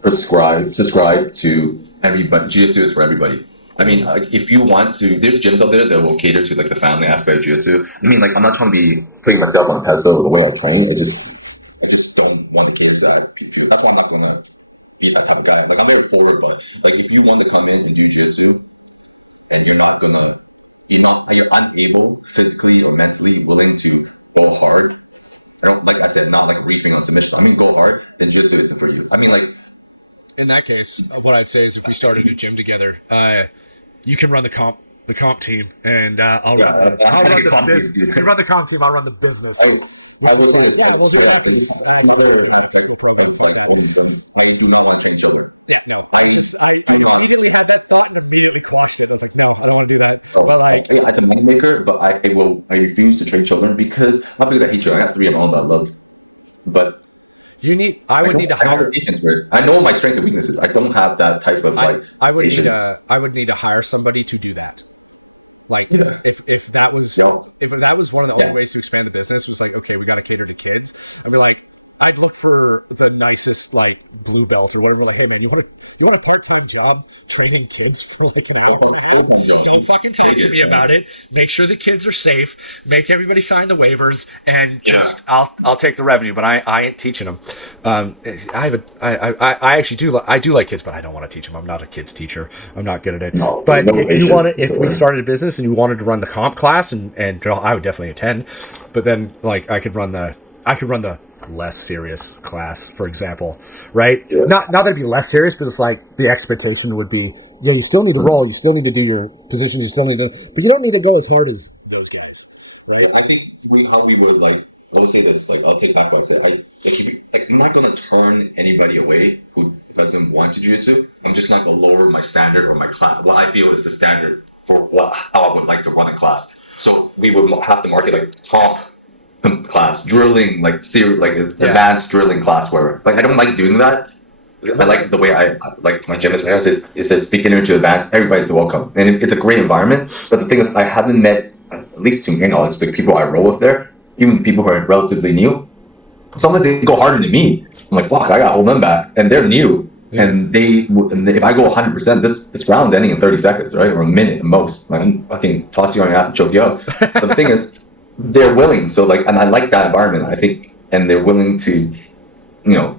subscribe to everybody. Jiu-Jitsu is for everybody. I mean, like, if you want to, there's gyms out there that will cater to like the family aspect of jiu-jitsu. I mean, like, I'm not trying to be putting myself on a pedestal the way I train. I just don't want to cater to that. That's why I'm not gonna be that type of guy. Like, I'm very forward, but like, if you want to come in and do jiu-jitsu, and you're unable physically or mentally willing to go hard. I don't, like I said, not like reefing on submission. I mean, go hard, then jiu-jitsu isn't for you. I mean, like, In that case, what I'd say is if we started a gym together, you can run the comp team, and I'll yeah, run I'll run the comp team. you can run the comp team. I'll run the business. I will do this. I never I do not want to train each other. I really had that fun and made it confident. I was like, no, I don't want to do that. I can make maker, but I refuse to try to one of because I'm going to teach I have to be a combat player. But I never agents where I know my strength and weaknesses. I don't have that type of high. I would need to hire somebody to do that. Like, if that was one of the only ways to expand the business was like, okay, we got to cater to kids. I'd be like, I'd look for the nicest like blue belt or whatever. Like, hey man, you want a part-time job training kids for like an hour? Don't fucking talk to me about it. Make sure the kids are safe. Make everybody sign the waivers, and just I'll take the revenue, but I ain't teaching them. I actually do like kids, but I don't want to teach them. I'm not a kids teacher. I'm not good at it. No, but no if we started a business and you wanted to run the comp class, and I would definitely attend. But then like I could run the less serious class, for example, right? Yeah. Not that it'd be less serious, but it's like the expectation would be, yeah, you still need to roll, you still need to do your positions, you still need to, but you don't need to go as hard as those guys. Right? I think how we would like. I would say this. Like, I'll take back what I said. I'm not gonna turn anybody away who doesn't want to jiu-jitsu. I'm just not gonna lower my standard or my class. What I feel is the standard for how I would like to run a class. So we would have to market like top class drilling, like advanced drilling class, where like I don't like doing that. I like the way I like my gym is right now. It says beginner to advanced, everybody's welcome, and it's a great environment. But the thing is, I haven't met, at least to my knowledge, the people I roll with there, even people who are relatively new. Sometimes they go harder than me. I'm like, fuck, I gotta hold them back, and they're new. Yeah. And if I go 100%, this round's ending in 30 seconds, right, or a minute at most. Like, I'm fucking toss you on your ass and choke you out. But the thing is, they're willing. So like, and I like that environment. I think, and they're willing to,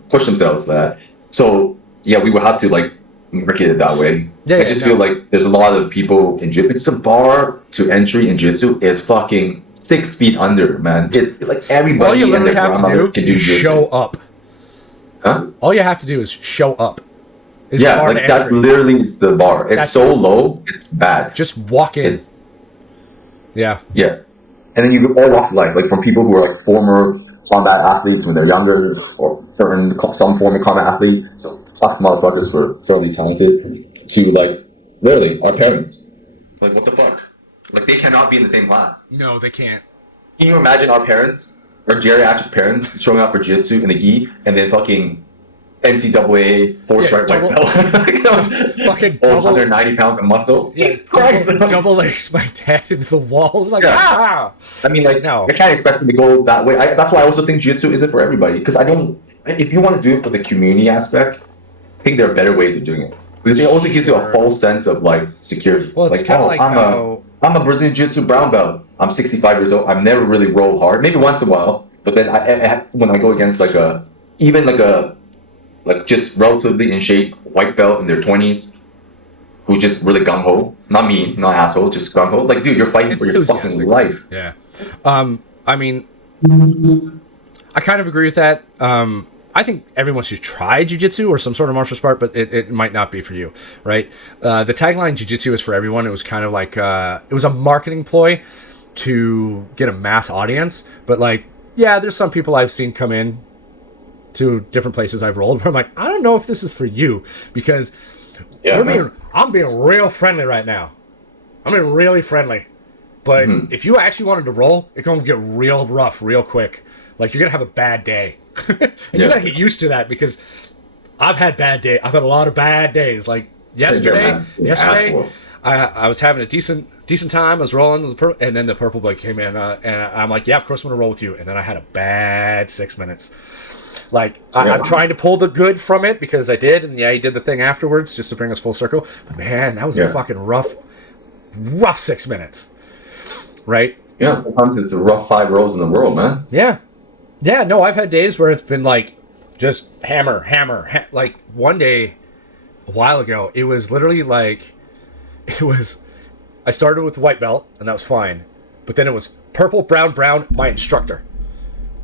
push themselves to that. So yeah, we would have to like market it that way. I just feel like there's a lot of people in jiu-jitsu. It's the bar to entry in jiu-jitsu is fucking 6 feet under, man. It's like everybody. All you literally and their have to do is show up. Huh? All you have to do is show up. Yeah, like that literally is the bar. It's so low, it's bad. Just walk in. Yeah. Yeah. And then you all walks of life, like from people who are like former combat athletes when they're younger, or some former combat athlete, so tough motherfuckers who are fairly talented, to like literally our parents. Like, what the fuck? Like, they cannot be in the same class. No, they can't. Can you imagine our parents, our geriatric parents, showing up for jiu-jitsu in the gi, and then fucking NCAA four-stripe white belt, fucking 190 pounds of muscle. Jesus Christ! Double legs my dad into the wall. Like, I mean, like, no. I can't expect them to go that way. That's why I also think jiu-jitsu isn't for everybody. Because if you want to do it for the community aspect, I think there are better ways of doing it. Because it also gives you a false sense of like security. Well, it's like, kind of like I'm a Brazilian jiu-jitsu brown belt. I'm 65 years old. I've never really rolled hard. Maybe once in a while, but then when I go against like just relatively in shape white belt in their 20s, who just really gung ho, not mean, not asshole, just gung ho. Like, dude, you're fighting for your fucking life. Yeah. I mean, I kind of agree with that. I think everyone should try jiu-jitsu or some sort of martial art, but it might not be for you, right? The tagline jiu-jitsu is for everyone. It was kind of like, it was a marketing ploy to get a mass audience. But like, yeah, there's some people I've seen come in to different places I've rolled where I'm like, I don't know if this is for you, because I'm being real friendly right now. I'm being really friendly. But if you actually wanted to roll, it's going to get real rough real quick. Like, you're going to have a bad day. And you got to get used to that, because I've had bad days. I've had a lot of bad days. Like yesterday, I was having a decent time. I was rolling with the purple, and then the purple boy came in, and I'm like, yeah, of course I'm going to roll with you. And then I had a bad 6 minutes. Like, I'm trying to pull the good from it because I did, and yeah, he did the thing afterwards just to bring us full circle. But man, that was a fucking rough 6 minutes, right? Yeah, sometimes it's the rough 5 rows in the world, man. Yeah, yeah. No, I've had days where it's been like just hammer. Like one day, a while ago, it was literally like I started with white belt, and that was fine, but then it was purple, brown, my instructor.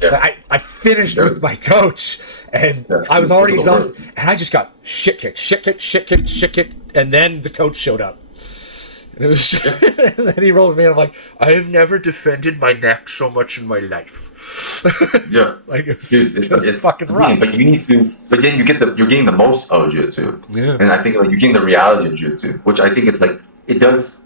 Yeah. I finished with my coach, and I was already exhausted, and I just got shit kicked, and then the coach showed up. And it was, and then he rolled with me, and I'm like, I have never defended my neck so much in my life. Yeah, like dude, it's fucking rough. But you need to. But then you're getting the most out of jiu-jitsu. Yeah. And I think like you're getting the reality of jiu-jitsu, which I think it's like it does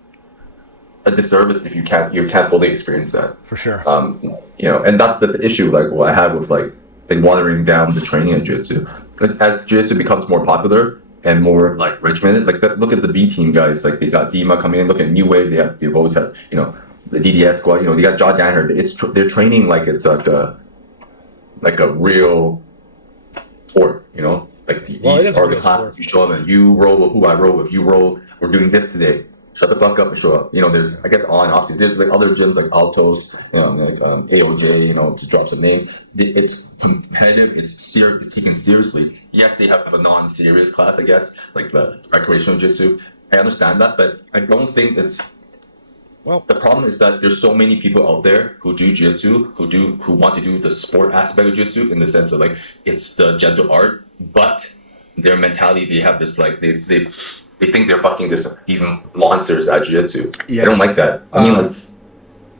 a disservice if you can't fully experience that. For sure. And that's the issue. Like what I have with like watering down the training of jiu-jitsu, because as jiu-jitsu becomes more popular and more like regimented, like look at the B team guys. Like they got Dima coming in. Look at New Wave. They've always had the DDS squad. They got John Danaher. They're training like it's like a real sport. Like these are the classes you show them. And you roll with who I roll with. You roll. We're doing this today. Shut the fuck up and show up. There's, I guess, on, obviously, there's like other gyms like Altos, like AOJ, to drop some names. It's competitive, it's taken seriously. Yes, they have a non-serious class, I guess, like the recreational jiu-jitsu. I understand that, but I don't think it's, well, the problem is that there's so many people out there who do jiu-jitsu, who want to do the sport aspect of jiu-jitsu in the sense of like, it's the gentle art, but their mentality, they have this like, they think they're fucking these monsters at jiu-jitsu. Yeah. I don't like that. I mean,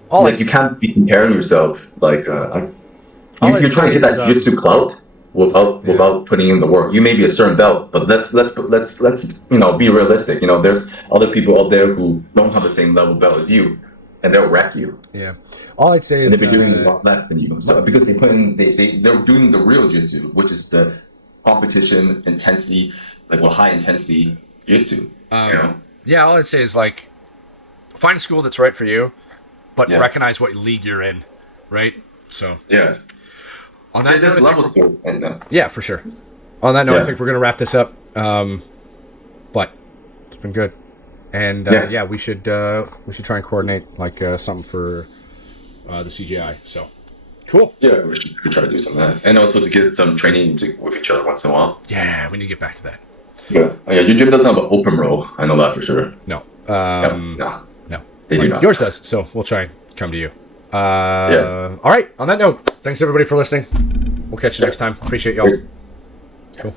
like you can't be comparing yourself. Like you're trying to get that jiu-jitsu clout without putting in the work. You may be a certain belt, but let's be realistic. There's other people out there who don't have the same level belt as you, and they'll wreck you. Yeah. All I'd say is they've been doing a lot less than you. So because they're doing the real jiu-jitsu, which is the competition intensity, like high intensity jiu-jitsu. Yeah, all I'd say is like find a school that's right for you, but recognize what league you're in, right? So yeah, on that there's levels to it. Yeah, for sure. On that note, I think we're gonna wrap this up. But it's been good, and we should try and coordinate like something for the CGI. So cool. Yeah, we should try to do some of that, and also to get some training with each other once in a while. Yeah, we need to get back to that. Yeah. Your gym doesn't have an open row. I know that for sure. No. No. They do not. Yours does, so we'll try and come to you. All right. On that note, thanks everybody for listening. We'll catch you next time. Appreciate y'all. Cool.